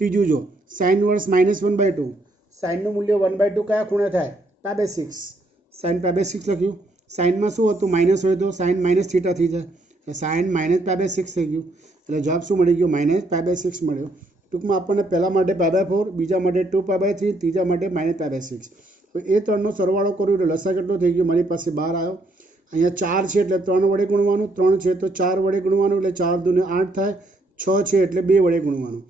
ત્રીજું જો સાઇન ઇન્વર્સ -1/2, સાઇનનું મૂલ્ય 1/2 કયા ખૂણે થાય? π/6, સાઇન π/6 લખ્યું. સાઇનમાં શું હતું? માઇનસ હોય તો સાઇન માઇનસ થીટા થઈ જાય, એટલે સાઇન -π/6 થઈ ગયું. એટલે જવાબ શું મળી ગયો? -π/6 મળ્યો. ટૂંકમાં આપણને પહેલા માટે π/4, બીજા માટે 2π/3, ત્રીજા માટે -π/6. હવે એ ત્રણનો સરવાળો કર્યો એટલે લસા કેટલો થઈ ગયો? મારી પાસે 12 આવ્યો. અહીંયા 4 છે એટલે 3 વડે ગુણવાનું, 3 છે તો 4 વડે ગુણવાનું, એટલે 4 દૂને 8 થાય. 6 છે એટલે 2 વડે ગુણવાનું.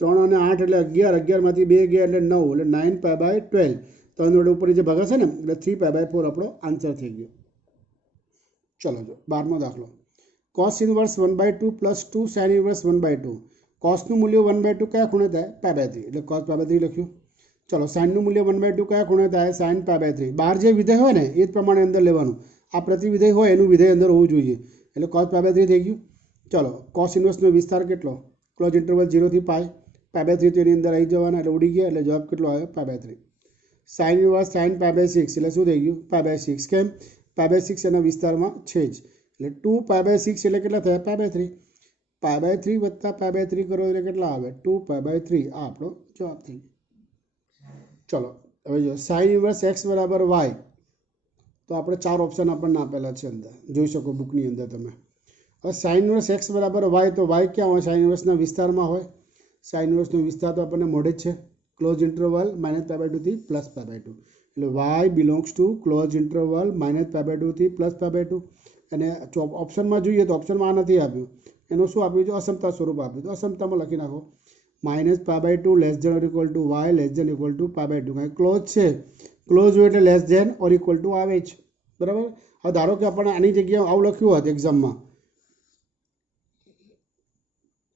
3 અને 8 એટલે 11, 11માંથી 2 ગયા એટલે 9, એટલે 9π/12. 3 વડે ઉપર જે ભાગાશે ને એટલે 3π/4 આપણો આન્સર થઈ ગયો. ચલો જો 12મો દાખલો. cos inverse 1/2 plus 2 sin inverse 1/2. કોસનું મૂલ્ય 1/2 કયા ખૂણે થાય? π/3, એટલે cos π/3 લખ્યું. ચલો સાઇનનું મૂલ્ય 1/2 કયા ખૂણે થાય? sin π/3. બહાર જે વિધેય હોય ને એ જ પ્રમાણે અંદર લેવાનું. આ પ્રતિવિધેય હોય એનું વિધેય અંદર હોવું જોઈએ, એટલે cos π/3 થઈ ગયું. ચલો cos ઇન્વર્સનો વિસ્તાર કેટલો? ક્લોઝ ઇન્ટરવલ 0 થી π. π/3 તો એની અંદર આવી જવાના, એટલે ઉડી ગયા, એટલે જવાબ કેટલો આવ્યો? π/3. સાઇન ઇન્વર્સ sin π/6 એટલે શું થઈ ગયું? π/6. કેમ? π/6 એના વિસ્તારમાં છે જ, એટલે 2π/6 એટલે કેટલા થયા? π/3. π/3 વત્તા π/3 કરો એટલે કેટલા આવે? 2π/3. આ આપણો જવાબ થઈ ગયો. ચલો હવે જો સાઇન ઇન્વર્સ x બરાબર y, તો આપણે 4 ઓપ્શન આપણને આપેલા છે અંદર, જોઈ શકો બુકની અંદર તમે. હવે સાઇન ઇન્વર્સ x બરાબર y, તો y ક્યાં હોય? સાઇન ઇન્વર્સના વિસ્તારમાં હોય. સાઇન ઇન્વર્સનો વિસ્તાર તો આપણને મળે જ છે, ક્લોઝ ઇન્ટરવલ -π/2 થી +π/2, એટલે y belongs to close interval -π/2 થી +π/2. અને ઓપ્શનમાં જોઈએ તો ઓપ્શનમાં આ નથી આપ્યું, એનું શું આપ્યું છે? અસમતા સ્વરૂપ આપ્યું. તો અસમતામાં લખી નાખો -π/2 less than or equal to y less than equal to π/2. કારણ ક્લોઝ છે, ક્લોઝ હોય એટલે less than or equal to આવે જ, બરાબર. હવે ધારો કે આપણે આની જગ્યાએ આવું લખ્યું હોત એક્ઝામમાં,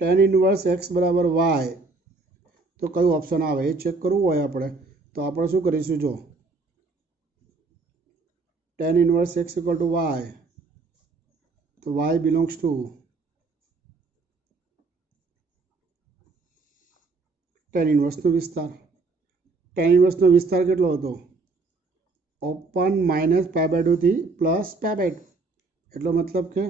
tan ઇન્વર્સ x બરાબર y, તો કયું ઓપ્શન આવે એ ચેક કરવું હોય આપણે, તો આપણે શું કરીશું? જો tan inverse x equal to y, તો y બિલોંગ્સ ટુ tan ઇન્વર્સનો વિસ્તાર. tan ઇન્વર્સનો વિસ્તાર કેટલો હતો? ઓપન -π/2 થી +π/2, એટલો મતલબ કે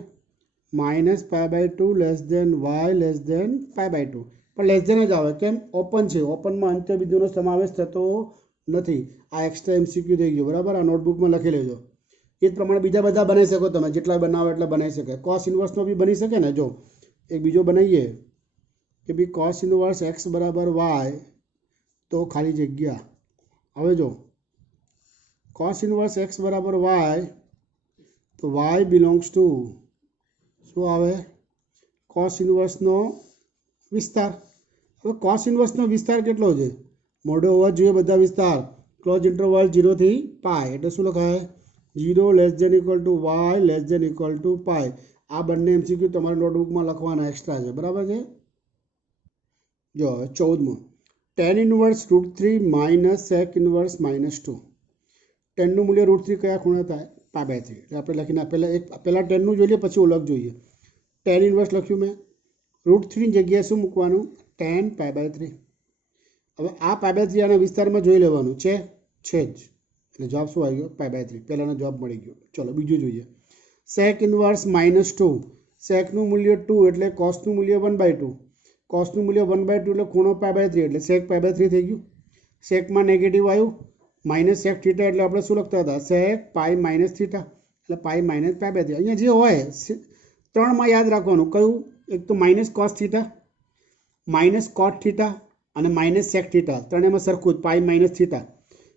-π/2 less than y less than π/2. પણ લેસ ધેન જ આવે, કેમ? ઓપન છે, ઓપનમાં અંત્યબિંદુનો સમાવેશ થતો નથી. આ એક્સ્ટ્રા MCQ થઈ ગયો, બરાબર. આ નોટબુકમાં લખી લેજો. એ જ પ્રમાણે બીજા બધા બનાવી શકો તમે, જેટલા બનાવો એટલા બનાવી શકે. કોસ ઇન્વર્સનો બી બની શકે ને. જો એક બીજો બનાવીએ કે બી cos ઇન્વર્સ x બરાબર y, તો ખાલી જગ્યા. હવે જો cos ઇન્વર્સ x બરાબર y, તો y બિલોંગ્સ ટુ શું આવે? cos ઇન્વર્સનો વિસ્તાર. હવે cos ઇન્વર્સનો વિસ્તાર કેટલો છે? મોઢો હોવા જોઈએ બધા વિસ્તાર. ક્લોઝ ઇન્ટરવલ 0 થી π, એટલે શું લખાય? 0 less than equal to y less than equal to π. આ બંને MCQ તમારા નોટબુકમાં લખવાના એક્સ્ટ્રા છે, બરાબર છે. જો 14મો, tan inverse √3 minus sec inverse -2. ટેનનું મૂલ્ય √3 કયા ખૂણે થાય? π/3. એટલે આપણે લખીને પહેલાં ટેનનું જોઈ લઈએ, પછી ઓળખ જોઈએ. tan ઇન્વર્સ લખ્યું મેં, √3ની જગ્યાએ શું મૂકવાનું? tan π/3. હવે આ π/3 આના વિસ્તારમાં જોઈ લેવાનું છે જ, એટલે જવાબ શું આવી ગયો? π/3. પહેલાંનો જવાબ મળી ગયો. ચલો બીજું જોઈએ. sec inverse -2. secનું મૂલ્ય 2 એટલે cosનું મૂલ્ય 1/2. cosનું મૂલ્ય 1/2 એટલે ખૂણો π/3, એટલે sec π/3 થઈ ગયું. secમાં નેગેટિવ આવ્યું, -sec થીટા, એટલે આપણે શું લખતા હતા? sec π - થીટા, એટલે π - π/3. અહીંયા જે હોય 3માં યાદ રાખવાનું, કયું? એક તો -cos થીટા, -cot થીટા અને -sec થીટા, ત્રણેયમાં સરખું જ π - થીટા.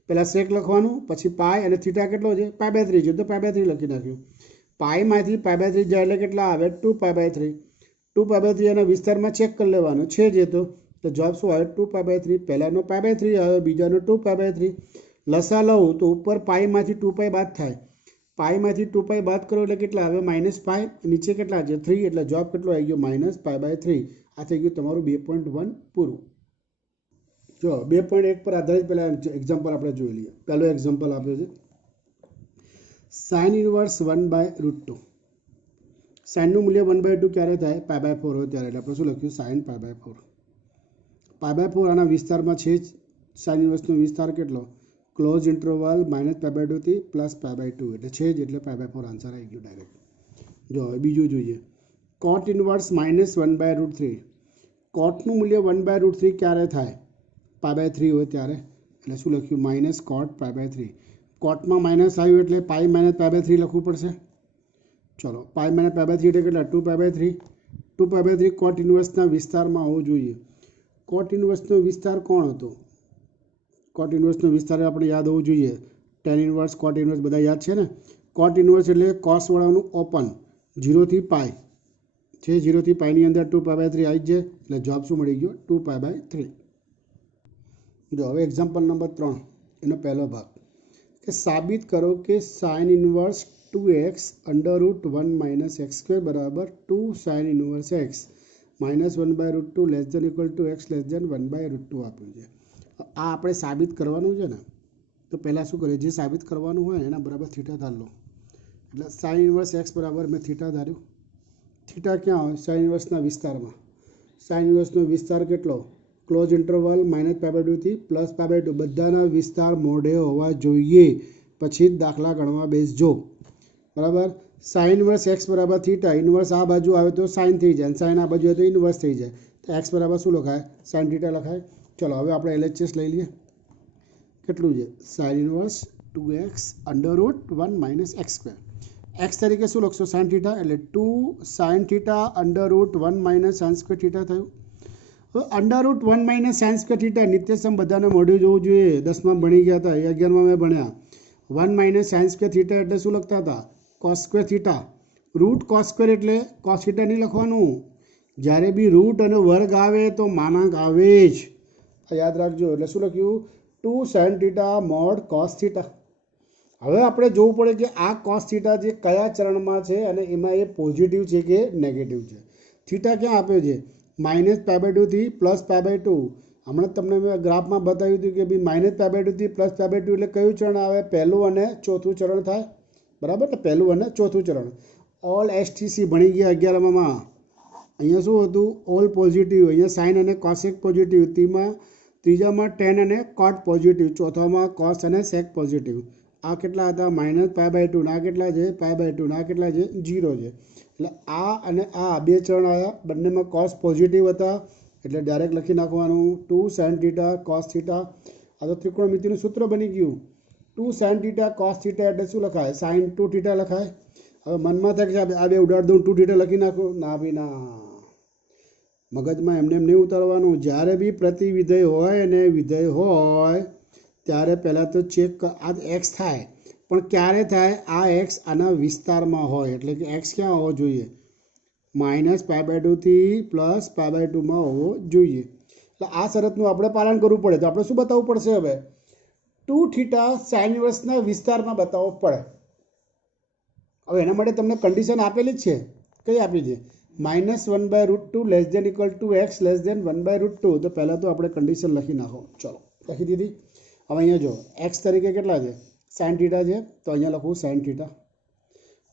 પહેલાં sec લખવાનું, પછી π, અને થીટા કેટલો છે? π/3 છે, તો π/3 લખી નાખ્યું. πમાંથી π/3 જાય એટલે કેટલા આવે? 2π/3. 2π/3 એના વિસ્તારમાં ચેક કરી લેવાનું છે જે, તો જવાબ શું આવે? 2π/3. પહેલાંનો π/3 આવે, બીજાનો 2π/3. લસા લઉં તો ઉપર πમાંથી 2π બાદ થાય, πમાંથી 2π બાદ કરો એટલે કેટલા આવે? -π. નીચે કેટલા છે? 3, એટલે જવાબ કેટલો આવી ગયો? -π/3. આ થઈ ગયું તમારું 2.1 પૂરું. જો 2.1 પર આધારિત પહેલાં એક્ઝામ્પલ આપણે જોઈ લઈએ. પહેલો એક્ઝામ્પલ આપ્યો છે, સાઇન ઇન્વર્સ 1/√2. સાઇનનું મૂલ્ય 1/2 ક્યારે થાય? π/4 હોય ત્યારે, એટલે આપણે શું લખ્યું? સાઇન π/4. π/4 આના વિસ્તારમાં છે જ. સાઇન ઇન્વર્સનો વિસ્તાર કેટલો? ક્લોઝ ઇન્ટરવલ -π/2 થી +π/2, એટલે છે જ, એટલે π/4 આન્સર આવી ગયો ડાયરેક્ટ. જો હવે બીજું જોઈએ. cot inverse -1/√3. કોટનું મૂલ્ય 1/√3 ક્યારે થાય? π/3 હોય ત્યારે. એટલે શું લખ્યું? માઇનસ કોટ π/3. કોટમાં માઇનસ આવ્યું એટલે પાઈ માઇનસ π/3 લખવું પડશે. ચલો, પાઈ માઇનસ π/3 એટલે કેટલા? 2π/3. 2π/3 કોટ ઇન્વર્સના વિસ્તારમાં હોવો જોઈએ. કોટ ઇન્વર્સનો વિસ્તાર કોણ હતો? કોટ ઇન્વર્સનો વિસ્તાર આપણે યાદ હોવું જોઈએ. ટેન ઇન્વર્સ, કોટ ઇન્વર્સ બધા યાદ છે ને. કોટ ઇન્વર્સ એટલે કોસવાળાનું ઓપન 0 થી પાઈ છે. 0 થી પાઈની અંદર 2π/3 આવી જ જાય એટલે જવાબ શું મળી ગયો? 2π/3. જો હવે એક્ઝામ્પલ નંબર 3 એનો પહેલો ભાગ કે સાબિત કરો કે સાઇન ઇન્વર્સ 2x √1 - x² બરાબર 2 sine inverse x -1/√2 less than equal to x less than 1/√2 આપ્યું છે. આ આપણે સાબિત કરવાનું છે ને, તો પહેલાં શું કરીએ? જે સાબિત કરવાનું હોય એના બરાબર થીટા ધાર લો. એટલે સાઇન ઇન્વર્સ x બરાબર મેં થીટા ધાર્યું. થીટા ક્યાં હોય? સાઇન ઇન્વર્સના વિસ્તારમાં. સાઇન ઇન્વર્સનો વિસ્તાર કેટલો? ક્લોઝ ઇન્ટરવલ -π/2 થી +π/2 બધાના વિસ્તાર મોઢે હોવા જોઈએ, પછી જ દાખલા ગણવા બેસજો. બરાબર. સાઇન ઇન્વર્સ x બરાબર થીટા. ઇન્વર્સ આ બાજુ આવે તો સાઇન થઈ જાય, સાઇન આ બાજુ આવે તો ઇન્વર્સ થઈ જાય. તો x બરાબર શું લખાય? સાઇન થીટા લખાય. ચલો હવે આપણે LHS લઈ લઈએ. કેટલું છે? Sine inverse 2x √1 - x². x તરીકે શું લખશો? Sine theta. એટલે 2 સાઇન થીટા √1 - sin² થીટા થયું. હવે √1 - sin² થીટા નિત્યસમ બધાને મોઢું જોવું જોઈએ. 10માં ભણી ગયા હતા, 11માં મેં ભણ્યા. 1 - sin² થીટા એટલે શું લખતા હતા? cos² theta. રૂટ cos² એટલે cos થીટા નહીં લખવાનું. જ્યારે બી રૂટ અને વર્ગ આવે તો માનાંક આવે જ, યાદ રાખજો. એટલે શું લખ્યું? 2 sin theta mod cos theta. હવે આપણે જોવું પડે કે આ cos થીટા જે કયા ચરણમાં છે અને એમાં એ પોઝિટિવ છે કે નેગેટિવ છે. થીટા ક્યાં આપ્યો છે? -π/2 થી +π/2. હમણાં તમને મેં ગ્રાફમાં બતાવ્યું હતું કે ભાઈ -π/2 થી +π/2 એટલે કયું ચરણ આવે? પહેલું અને ચોથું ચરણ થાય. બરાબર ને? પહેલું અને ચોથું ચરણ. ઓલ STC ભણી ગયા 11માં. અહીંયા શું હતું? All positive. અહીંયા સાઇન અને કોસેક પોઝિટિવ. ત્રીજામાં ટેન અને કોટ પોઝિટિવ. ચોથામાં કોસ અને સેક પોઝિટિવ. આ કેટલા હતા? -π/2. ના કેટલા છે? π/2. ના કેટલા છે? 0 છે. એટલે આ અને આ બે ચરણ આવ્યા, બંનેમાં કોસ પોઝિટિવ હતા એટલે ડાયરેક્ટ લખી નાખવાનું 2 sin થીટા કોસ થીટા. આ તો ત્રિકોણમિતિનું સૂત્ર બની ગયું. 2 sin થીટા કોસ થીટા એટલે શું લખાય? sin 2 થીટા લખાય. હવે મનમાં થાય કે આ બે ઉડાડ દઉં, 2 થીટા લખી નાખું. ના ભાઈ ના, મગજમાં એમને એમ નહીં ઉતારવાનું. જ્યારે બી પ્રતિવિધેય હોય અને વિધેય હોય ત્યારે પહેલાં તો ચેક. આ એક્સ થાય પણ ક્યારે થાય? આ એક્સ આના વિસ્તારમાં હોય. એટલે કે એક્સ ક્યાં હોવો જોઈએ? -π/2 થી +π/2 હોવો જોઈએ. એટલે આ શરતનું આપણે પાલન કરવું પડે. તો આપણે શું બતાવવું પડશે? હવે 2 થીટા સાઇન ઇન્વર્સના વિસ્તારમાં બતાવવો પડે. હવે એના માટે તમને કન્ડિશન આપેલી જ છે. કઈ આપી છે? -1/√2 less than equal to x less than 1/√2. તો પહેલાં તો આપણે કન્ડિશન લખી નાખો. ચલો, લખી દીધી. હવે અહીંયા જો x તરીકે કેટલા છે? સાઇન થીટા છે, તો અહીંયા લખું સાઇન થીટા.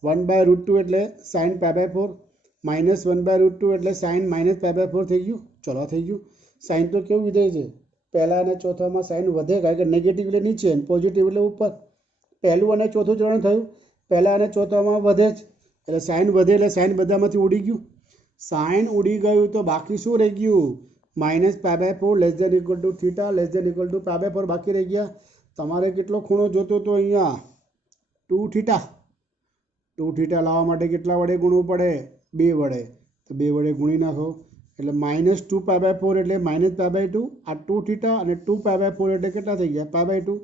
1/√2 એટલે સાઇન π/4. -1/√2 એટલે સાઇન -π/4 થઈ ગયું. ચલો, થઈ ગયું. સાઇન તો કેવું વિધેય છે? પહેલા અને ચોથામાં સાઇન વધે, કારણ કે નેગેટિવ એટલે નીચે અને પોઝિટિવ એટલે ઉપર. પહેલું અને ચોથું ચરણ થયું. પહેલા અને ચોથામાં વધે જ, એટલે સાઇન વધે એટલે સાઇન બધામાંથી ઉડી ગયું. સાઇન ઉડી ગયું તો બાકી શું રહી ગયું? -π/4 less than equal to theta less than equal to π/4 બાકી રહી ગયા. તમારે કેટલો ખૂણો જોતો તો અહીંયા 2 થીટા. 2 થીટા લાવવા માટે કેટલા વડે ગુણવું પડે? 2 વડે. તો 2 વડે ગુણી નાખો એટલે -2π/4 એટલે -π/2. આ 2 થીટા અને 2π/4 એટલે કેટલા થઈ ગયા? π/2.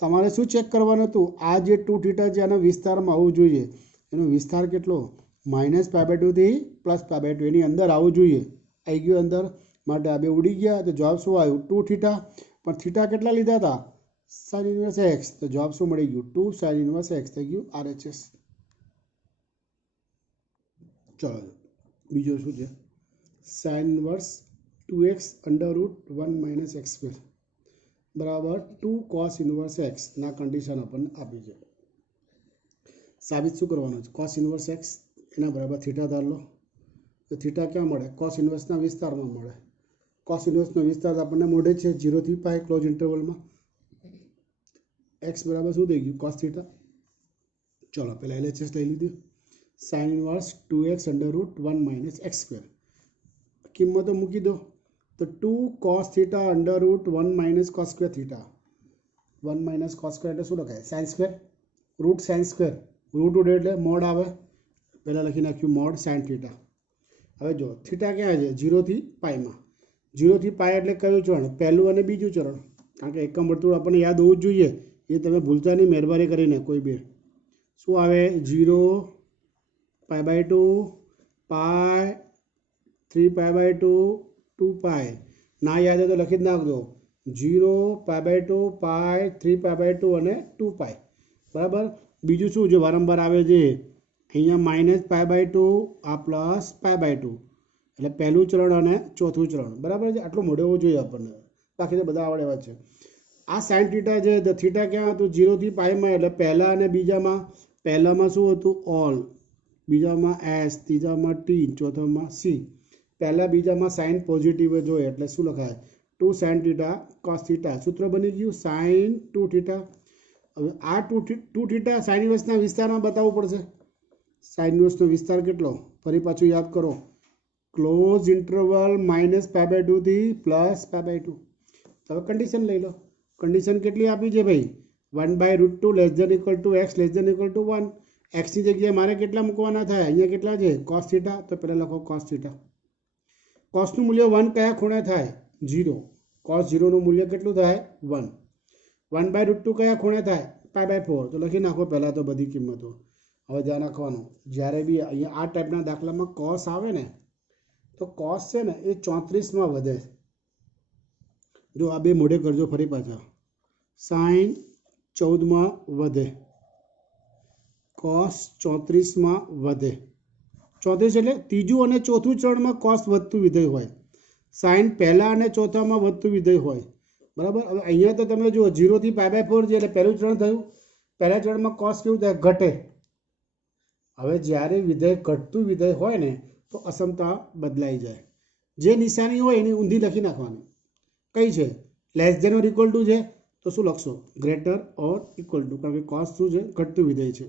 તમારે શું ચેક કરવાનું હતું? આ જે 2 થીટા છે આના વિસ્તારમાં આવવું જોઈએ. એનો વિસ્તાર કેટલો? -π/2 થી +π/2 એની અંદર આવવું જોઈએ. આવી ગયું અંદર, માટે આ બે ઉડી ગયા. તો જવાબ શું આવ્યું? 2 થીટા. પણ થીટા કેટલા લીધા હતા? Sign inverse x. તો જવાબ શું મળી ગયું? 2 સાઇન ઇન્વર્સ x થઈ ગયું RHS. ચલો, બીજો શું છે? સાઇન ઇન્વર્સ 2x √1 - x² બરાબર 2 cos ઇન્વર્સ x. ના કન્ડિશન આપણને આપી છે. સાબિત શું કરવાનું છે? cos ઇન્વર્સ x એના બરાબર થીટા ધાર લો. તો થીટા ક્યાં મળે? cos ઇન્વર્સના વિસ્તારમાં મળે. cos ઇન્વર્સનો વિસ્તાર આપણને મોઢે છે 0 થી π ક્લોઝ ઇન્ટરવલમાં. x બરાબર શું થઈ ગયું? cos theta. ચલો, પહેલાં LHS લઈ લીધું. Sine inverse 2x √1 - x². કિંમતો મૂકી દો. તો 2 cos theta under route 1 minus cos square theta 1 minus cos square એટલે શું લખાય sine square root sine square root ઉડે એટલે મોડ આવે પહેલાં લખી નાખ્યું મોડ સાઇન થીટા હવે જો થીટા ક્યાં છે 0 થી પાઈમાં 0 થી પાઈ એટલે કયું ચરણ પહેલું અને બીજું ચરણ કારણ કે એકમ વર્તુળ આપણને યાદ હોવું જ જોઈએ એ તમે ભૂલતા નહીં મહેરબાની કરીને કોઈ બી શું આવે 0 પાઈ બાય 2 પાઈ 3 પાઈ બાય 2 2 પાઈ ના યાદ હોય તો લખી જ નાખજો 0 પાઈ બાય 2 પાઈ 3 પાઈ બાય 2 અને 2 પાઈ બરાબર બીજું શું જે વારંવાર આવે છે અહીંયા માઇનસ પાઈ બાય 2 આ પ્લસ પાઈ બાય 2 એટલે પહેલું ચરણ અને ચોથું ચરણ બરાબર છે આટલું મોઢે હોવું જોઈએ આપણને બાકી તો બધા આવડે એવા છે આ સાઇન થીટા છે તો થીટા ક્યાં હતું 0 થી પાઈમાં એટલે પહેલા અને બીજામાં પહેલામાં શું હતું ઓલ બીજામાં એસ ત્રીજામાં ટી ચોથામાં સી પહેલા બીજામાં સાઇન પોઝિટિવ જોઈએ એટલે શું લખાય 2 સાઇન થીટા કોસ થીટા સૂત્ર બની ગયું સાઇન 2 થીટા હવે આ 2 થીટા સાઇન ઇન્વર્સના વિસ્તારમાં બતાવવું પડશે સાઇન ઇન્વર્સનો વિસ્તાર કેટલો ફરી પાછું યાદ કરો close interval minus pi by 2 થી પ્લસ પાઈ બાય 2 હવે કન્ડિશન લઈ લો કન્ડિશન કેટલી આપી છે ભાઈ 1/√2 less than equal to x less than equal to 1 એક્સની જગ્યાએ મારે કેટલા મૂકવાના થાય અહીંયા કેટલા છે કોસ થીટા તો પહેલાં લખો કોસ થીટા કોસનું મૂલ્ય 1 કયા ખૂણે થાય 0 કોસ 0નું મૂલ્ય કેટલું થાય 1 1/√2 કયા ખૂણે થાય પાઈ બાય 4 તો લખી નાખો પહેલાં તો બધી કિંમતો હવે ધ્યાન રાખવાનું જ્યારે બી અહીંયા આ ટાઈપના દાખલામાં કોસ આવે ને તો કોસ છે ને એ 34માં વધે જો આ બે મોઢે કરજો ફરી પાછા સાઇન 14માં વધે કોસ 34માં વધે 34 એટલે ત્રીજું અને ચોથું ચરણમાં કોસ વધતું વિધેય હોય સાઇન પહેલા અને ચોથામાં વધતું વિધેય હોય બરાબર હવે અહીંયા તો તમે જુઓ 0 થી પાઈ બાય 4 છે એટલે પહેલું ચરણ થયું પહેલા ચરણમાં કોસ કેવું થાય ઘટે હવે જ્યારે વિધેય ઘટતું વિધેય હોય ને તો અસમતા બદલાઈ જાય જે નિશાની હોય એની ઊંધી લખી નાખવાની કઈ છે less than or equal to છે તો શું લખશો ગ્રેટર ઓર ઇક્વલ ટુ કારણ કે કોસ શું છે ઘટતું વિધેય છે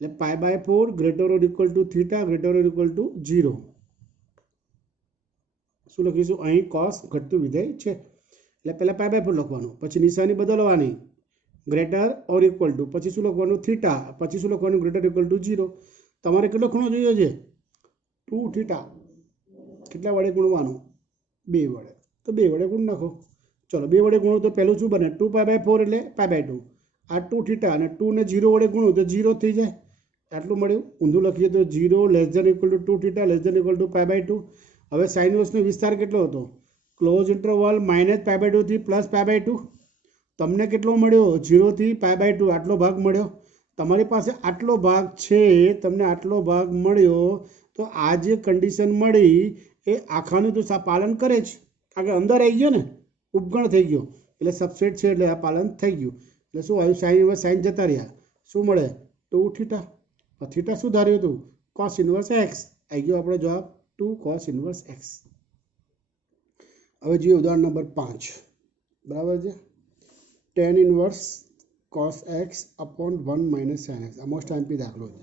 એટલે pi by 4 greater or equal to theta greater or equal to 0 શું લખીશું અહીં કોસ ઘટતું વિધેય છે એટલે પહેલાં પાઈ બાય 4 લખવાનું પછી નિશાની બદલવાની ગ્રેટર ઓર ઇક્વલ ટુ પછી શું લખવાનું થીટા પછી શું લખવાનું ગ્રેટર ઇક્વલ ટુ 0 તમારે કેટલો ખૂણો જોઈએ છે 2 થીટા કેટલા વડે ગુણવાનું 2 વડે તો 2 વડે ગુણ નાખો ચલો 2 વડે ગુણો તો પહેલું શું બને 2 પાઈ બાય 4 એટલે પાઈ બાય 2 આ 2 થીટા અને 2 ને 0 વડે ગુણો તો 0 થઈ જાય આટલું મળ્યું ઊંધું લખીએ તો 0 less than equal to 2 theta less than equal to pi by 2 હવે સાઇન ઇન્વર્સનો વિસ્તાર કેટલો હતો close interval minus pi by 2 થી પ્લસ પાઈ બાય 2 તમને કેટલો મળ્યો 0 થી પાઈ બાય 2 આટલો ભાગ મળ્યો તમારી પાસે આટલો ભાગ છે તમને આટલો ભાગ મળ્યો તો આ જે કન્ડિશન મળી એ આખાનું તો પાલન કરે જ કારણ કે અંદર આવી ગયો ને ઉપગણ થઈ ગયો એટલે સબસેટ છે એટલે આ પાલન થઈ ગયું એટલે શું આવ્યું સાઇન ઇન્વર્સ સાઇન જતા રહ્યા શું મળે 2 થીટા થીટા શું ધાર્યું હતું કોસ ઇન્વર્સ એક્સ આવી ગયો આપણો જવાબ 2 કોસ ઇન્વર્સ એક્સ હવે જોઈએ ઉદાહરણ નંબર 5 બરાબર છે tan inverse cos x upon 1 minus sin x આ મોસ્ટ આઈમ્પી દાખલો છે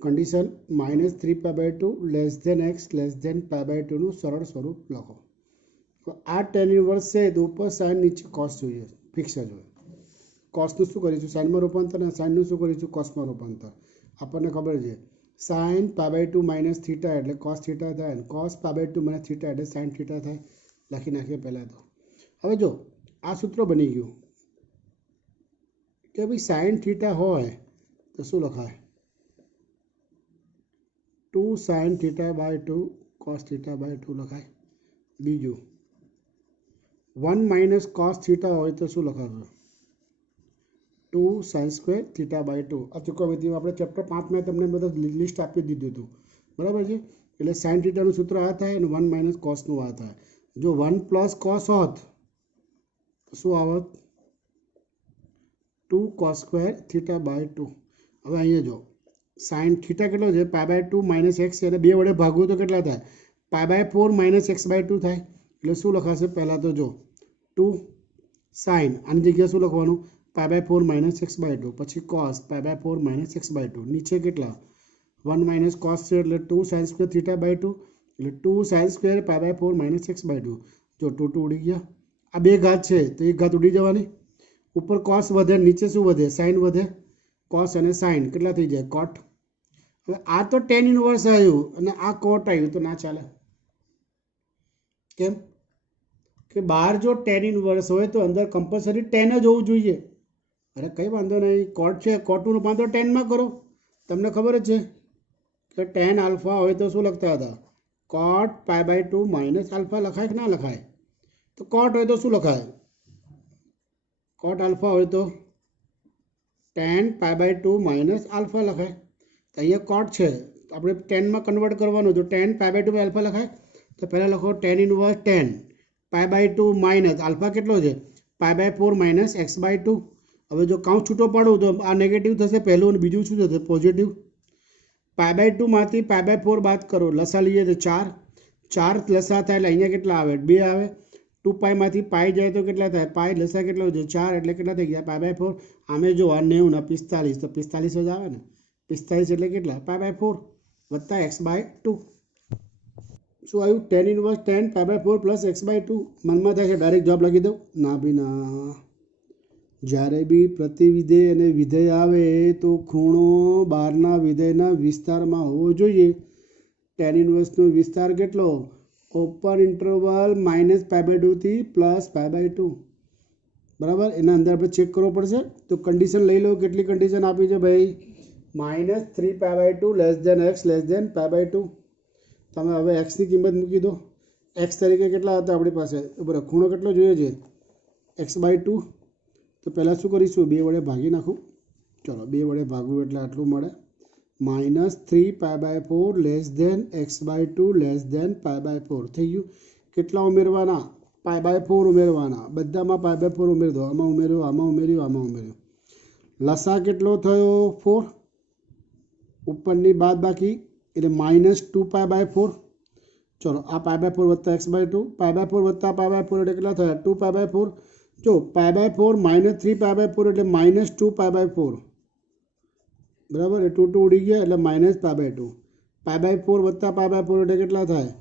condition -3 pi by 2 less than x less than pi by 2 નું સરળ સ્વરૂપ લખો તો આ tan ઇન્વર્સ છે તો ઉપર સાઇન નીચે કોસ જોઈએ ફિક્સ જ હોય કોસનું શું કરીશું સાઇનમાં રૂપાંતર અને સાઇનનું શું કરીશું કોસમાં રૂપાંતર આપણને ખબર છે sine pi by 2 minus theta એટલે કોસ થીટા થાય અને cos pi by 2 minus theta એટલે સાઇન થીટા થાય લખી નાખીએ પહેલાં તો હવે જો આ સૂત્ર બની ગયું કે ભાઈ સાઇન થીટા હોય તો શું લખાય 2 sine theta by 2 cos theta by 2 લખાય બીજું 1 માઇનસ કોસ થીટા હોય તો શું લખાશે 2 સાઇન સ્ક્વેર થીટા બાય 2 આ ચૂકવણીમાં આપણે ચેપ્ટર 5માં તમને બધા લિસ્ટ આપી દીધું હતું બરાબર છે એટલે સાઇન થીટાનું સૂત્ર આ થાય અને 1 માઇનસ કોસનું આ થાય જો 1 પ્લસ કોસ હોત તો શું આવત 2 cos સ્ક્વેર થીટા બાય 2 હવે અહીંયા જો સાઇન થીટા કેટલો છે પાઈ બાય 2 માઇનસ એક્સ છે અને 2 વડે ભાગવું તો કેટલા થાય pi by 4 minus x by 2 થાય એટલે શું લખાશે પહેલાં તો જો 2 સાઇન આની જગ્યાએ શું લખવાનું pi by 4 minus x by 2 પછી cos pi by 4 minus x by 2 નીચે કેટલા 1 માઇનસ કોસ છે એટલે 2 સાઇન સ્ક્વેર થીટા બાય 2 એટલે 2 sin સ્ક્વેર π/4 માઇનસ x/2 જો 2 ઉડી ગયા આ બે ઘાત છે તો એક ઘાત ઉડી જવાની ઉપર cos વધે નીચે શું વધે sin વધે cos અને sin કેટલા થઈ જાય cot હવે આ તો tan ઇન્વર્સ આવ્યું અને આ cot આવ્યું તો ના ચાલે કેમ કે બહાર જો tan ઇન્વર્સ હોય તો અંદર કમ્પલસરી tan જ હોવું જોઈએ અરે કંઈ વાંધો નહીં cot છે cotનું રૂપાંતર tan માં કરો તમને ખબર જ છે કે tan આલ્ફા હોય તો શું લખતા હતા cot π/2 માઇનસ આલ્ફા લખાય કે ના લખાય તો cot હોય તો શું લખાય cot આલ્ફા હોય તો tan π/2 માઇનસ આલ્ફા લખાય તો અહીંયા cot છે આપણે tanમાં કન્વર્ટ કરવાનું તો tan π/2 આલ્ફા લખાય તો પહેલાં લખો tan inverse tan π/2 minus alpha કેટલો છે π/4 માઇનસ x/2 હવે જો કાઉન્સ છૂટો પાડું તો આ નેગેટિવ થશે પહેલું અને બીજું શું થશે પોઝિટિવ π/2 માંથી π/4 બાદ કરો લસા લઈએ તો 4 લસા થાય એટલે અહીંયા કેટલા આવે 2 આવે 2π માંથી પાઈ જાય તો કેટલા થાય પાઈ લસા કેટલો છે 4 એટલે કેટલા થઈ ગયા π/4 આમે જો 90 ના 45 તો 45 જ આવે ને 45 એટલે કેટલા π/4 વત્તા x/2 શું આવ્યું tan inverse tan π/4 plus x/2 મનમાં થાય છે ડાયરેક્ટ જવાબ લખી દઉં ના બી ના જ્યારે બી પ્રતિવિધેય અને વિધેય આવે તો ખૂણો બહારના વિધેયના વિસ્તારમાં હોવો જોઈએ tan ઇન્વર્સનો વિસ્તાર કેટલો ઓપન ઇન્ટરવલ માઇનસ π/2 થી પ્લસ π/2 બરાબર એના અંદર આપણે ચેક કરવો પડશે તો કન્ડિશન લઈ લો કેટલી કન્ડિશન આપી છે ભાઈ minus 3π/2 less than x less than π/2 તમે હવે એક્સની કિંમત મૂકી દો એક્સ તરીકે કેટલા હતા આપણી પાસે બરાબર ખૂણો કેટલો જોઈએ છે x/2 તો પહેલાં શું કરીશું 2 વડે ભાગી નાખું ચલો 2 વડે ભાગવું એટલે આટલું મળે minus 3π/4 less than x/2 less than π/4 થઈ ગયું કેટલા ઉમેરવાના π/4 ઉમેરવાના બધામાં π/4 ઉમેરી દો આમાં ઉમેર્યું આમાં ઉમેર્યું આમાં ઉમેર્યું લસા કેટલો થયો 4 ઉપરની બાદ બાકી એટલે માઇનસ 2π/4 ચલો આ π/4 વત્તા x/2 π/4 વત્તા π/4 એટલે કેટલા થયા 2π/4 જો π/4 માઇનસ 3π/4 એટલે માઇનસ 2π/4 બરાબર એ 2 ઉડી ગયા એટલે માઇનસ π/2 π/4 વત્તા π/4 એટલે કેટલા થાય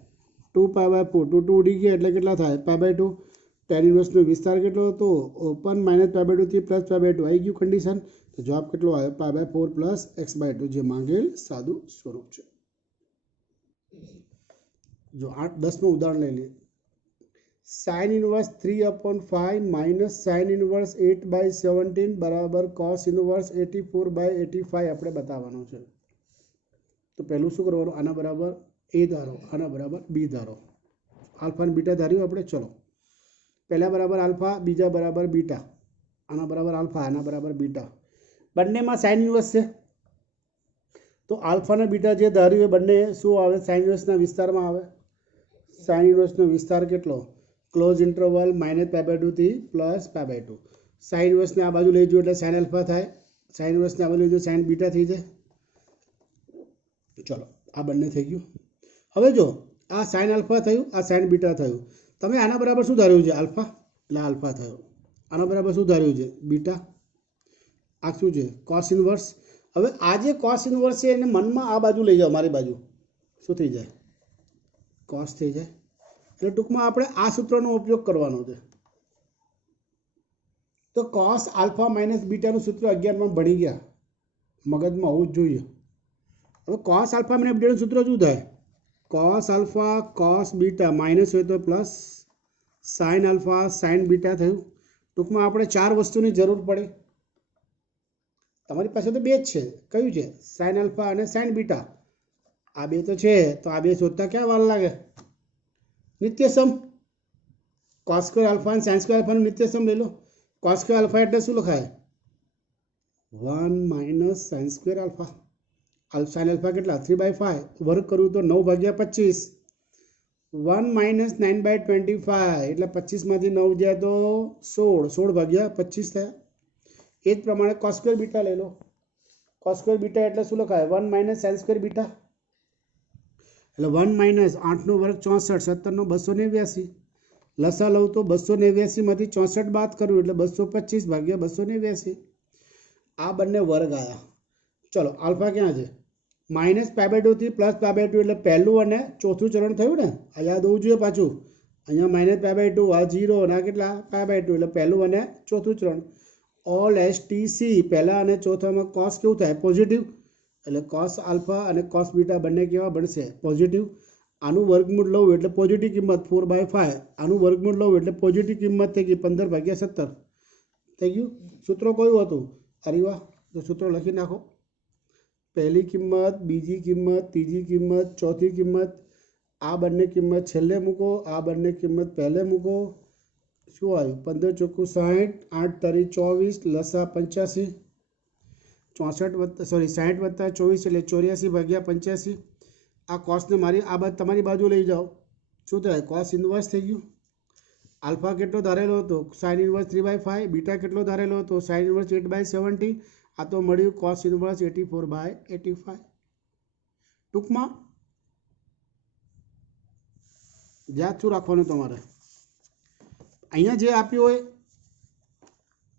2π/4 2 ઉડી ગયા એટલે કેટલા થાય π/2 tan ઇન્વર્સનો વિસ્તાર કેટલો હતો ઓપન માઇનસ π/2 થી પ્લસ π/2 આવી ગયું કન્ડિશન તો જવાબ કેટલો આવ્યો π/4 પ્લસ x/2 જે માંગેલ સાદું સ્વરૂપ છે જો 10મું ઉદાહરણ લઈ લઈએ sin inverse 3/5 minus sin inverse 8/17 બરાબર cos ઇન્વર્સ 84/85 આપણે બતાવવાનું છે તો પહેલું શું કરવાનું આના બરાબર a ધારો આના બરાબર b ધારો આલ્ફા અને બીટા ધાર્યું આપણે ચલો પહેલા બરાબર આલ્ફા બીજા બરાબર બીટા આના બરાબર આલ્ફા આના બરાબર બીટા બંનેમાં sin ઇન્વર્સ છે તો આલ્ફા અને બીટા જે ધાર્યું એ બંને શું આવે sin ઇન્વર્સના વિસ્તારમાં આવે sin ઇન્વર્સનો વિસ્તાર કેટલો ક્લોઝ ઇન્ટરવલ માઇનસ π/2 થી પ્લસ π/2 sin ઇન્વર્સને આ બાજુ લઈ જવું એટલે sin આલ્ફા થાય sin ઇન્વર્સને આ બાજુ લઈ જવું sin બીટા થઈ જાય ચલો આ બંને થઈ ગયું હવે જો આ sin આલ્ફા થયું આ sin બીટા થયું તમે આના બરાબર શું ધાર્યું છે આલ્ફા એટલે આલ્ફા થયો આના બરાબર શું ધાર્યું છે બીટા આ શું છે cos ઇન્વર્સ હવે આ જે cos ઇન્વર્સ છે એને મનમાં આ બાજુ લઈ જાઓ મારી બાજુ શું થઈ જાય cos થઈ જાય એટલે ટૂંકમાં આપણે આ સૂત્રનો ઉપયોગ કરવાનો છે તો cos આલ્ફા માઇનસ બીટાનું સૂત્ર 11માં ભણી ગયા મગજમાં હોવું જ જોઈએ હવે cos આલ્ફા માઇનસ બીટાનું સૂત્ર શું થાય cos alpha cos beta minus હોય તો plus sin alpha sin beta થયું ટૂંકમાં આપણે 4 વસ્તુની જરૂર પડે તમારી પાસે તો બે જ છે કયું છે sin આલ્ફા અને sin બીટા આ બે તો છે તો આ બે શોધતા ક્યાં વાર લાગે નિત્યસમ cos સ્ક્વેર આલ્ફા અને sin સ્ક્વેર આલ્ફાનું નિત્યસમ લઈ લો cos સ્ક્વેર આલ્ફા એટલે શું લખાય 1 minus sin square alpha sin alpha કેટલા 3/5 વર્ગ કરું તો 9/25 1 માઇનસ 9/25 એટલે 25 માંથી 9 જાય તો 16/25 થયા એ જ પ્રમાણે cos સ્ક્વેર બીટા લઈ લો cos સ્ક્વેર બીટા એટલે શું લખાય 1 માઇનસ sin સ્ક્વેર બીટા એટલે 1 માઇનસ 8નો વર્ગ 64 17નો 289 લસા લઉં તો 289 માંથી 64 બાદ કરું એટલે 225/289 આ બંને વર્ગ આવ્યા ચલો આલ્ફા ક્યાં છે -π/2 થી +π/2 એટલે પહેલું અને ચોથું ચરણ થયું ને, આ યાદ હોવું જોઈએ પાછું. અહીંયા -π/2 આ 0 અને આ કેટલા π/2 એટલે પહેલું અને ચોથું ચરણ. ઓલ STC પહેલા અને ચોથામાં cos કેવું થાય પોઝિટિવ, એટલે cos આલ્ફા અને cos બીટા બંને કેવા બનશે પોઝિટિવ. આનું વર્ગમૂળ લઉં એટલે પોઝિટિવ કિંમત 4/5, આનું વર્ગમૂળ લઉં એટલે પોઝિટિવ કિંમત થઈ ગઈ 15/17 થઈ ગયું. સૂત્ર કયું હતું? અરે વાહ, તો સૂત્ર લખી નાખો. પહેલી કિંમત, બીજી કિંમત, ત્રીજી કિંમત, ચોથી કિંમત, આ બંને કિંમત છેલ્લે મૂકો, આ બંને કિંમત પહેલે મૂકો. શું આવ્યું? 15 ચોખ્ખું 60, 8 તારી 24, લસા 85, 60 વત્તા 24 એટલે 84/85. આ કોસને મારી આ બાજુ તમારી બાજુ લઈ જાઓ, શું થાય? કોસ ઇન્વર્સ થઈ ગયું. આલ્ફા કેટલો ધારેલો હતો? Sine inverse 3/5. બીટા કેટલો ધારેલો હતો? Sine inverse 8/70. આ તો મળ્યું કોસ ઇન્વર્સ 84/85. ટૂંકમાં યાદ શું રાખવાનું તમારે? અહીંયા જે આપ્યું હોય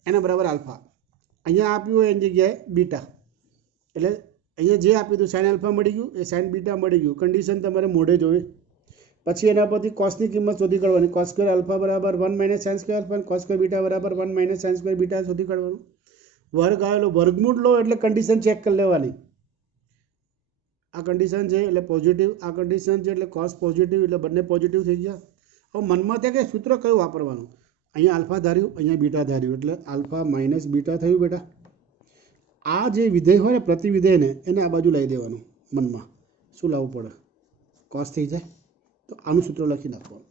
એના બરાબર આલ્ફા, અહીંયા આપ્યું હોય એની જગ્યાએ બીટા. એટલે અહીંયા જે આપ્યું હતું સાઇન આલ્ફા મળી ગયું, એ સાઇન બીટા મળી ગયું. કન્ડિશન તમારે મોઢે જોઈ. પછી એના પરથી કોસની કિંમત શોધી કાઢવાની. cos સ્ક્વેર આલ્ફા બરાબર 1 - sin સ્ક્વેર આલ્ફા અને cos સ્ક્વેર બીટા બરાબર 1 - sin સ્ક્વેર બીટા શોધી કાઢવાનું. વર્ગ આવેલો વર્ગમૂળ લો એટલે કન્ડિશન ચેક કરી લેવાની. આ કન્ડિશન છે એટલે પોઝિટિવ, આ કન્ડિશન છે એટલે cos પોઝિટિવ, એટલે બંને પોઝિટિવ થઈ ગયા. હવે મનમાં થાય કે સૂત્ર કયું વાપરવાનું? અહીંયા આલ્ફા ધાર્યું, અહીંયા બીટા ધાર્યું, એટલે આલ્ફા માઇનસ બીટા થયું બેટા. આ જે વિધેય હોય ને પ્રતિવિધેયને એને આ બાજુ લઈ દેવાનું. મનમાં શું લાવવું પડે? કોસ થઈ જાય. તો આનું સૂત્ર લખી નાખવાનું.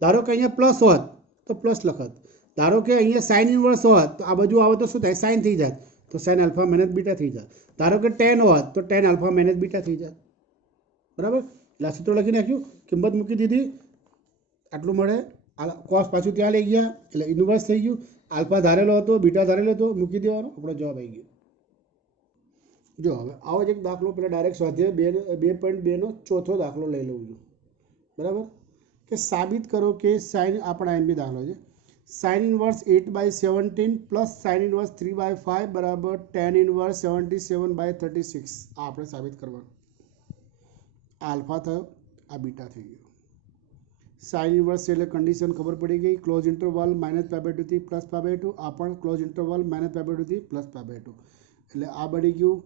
ધારો કે અહીંયા પ્લસ હોત તો પ્લસ લખત. ધારો કે અહીંયા સાઇન ઇન્વર્સ હોત તો આ બાજુ આવે તો શું થાય? સાઇન થઈ જાય, તો સાઇન આલ્ફા માઇનસ બીટા થઈ જાય. ધારો કે ટેન હોત તો ટેન આલ્ફા માઇનસ બીટા થઈ જાય. બરાબર? એટલે આ સૂત્ર લખી નાખ્યું, કિંમત મૂકી દીધી, આટલું મળે. કોસ પાછું ત્યાં લઈ ગયા એટલે ઇન્વર્સ થઈ ગયું. આલ્ફા ધારેલો હતો, બીટા ધારેલો હતો, મૂકી દેવાનો, આપણો જવાબ આવી ગયો. જો હવે આવો જ એક દાખલો પેલા ડાયરેક્ટ સ્વાધ્યાય 2.2નો ચોથો દાખલો લઈ લઉં છું. બરાબર? કે સાબિત કરો કે સાઇન, આપણા એમ બી દાખલો છે, sine inverse 8/17 plus sine inverse 3/5 બરાબર tan ઇન્વર્સ 77/36. આ આપણે સાબિત કરવાનું. આ આલ્ફા થયો, આ બીટા થઈ ગયો. સાઇન ઇન્વર્સ એટલે કન્ડિશન ખબર પડી ગઈ. ક્લોઝ ઇન્ટરવલ -π/2 થી +π/2. આ પણ ક્લોઝ ઇન્ટરવલ -π/2 થી +π/2. એટલે આ બની ગયું.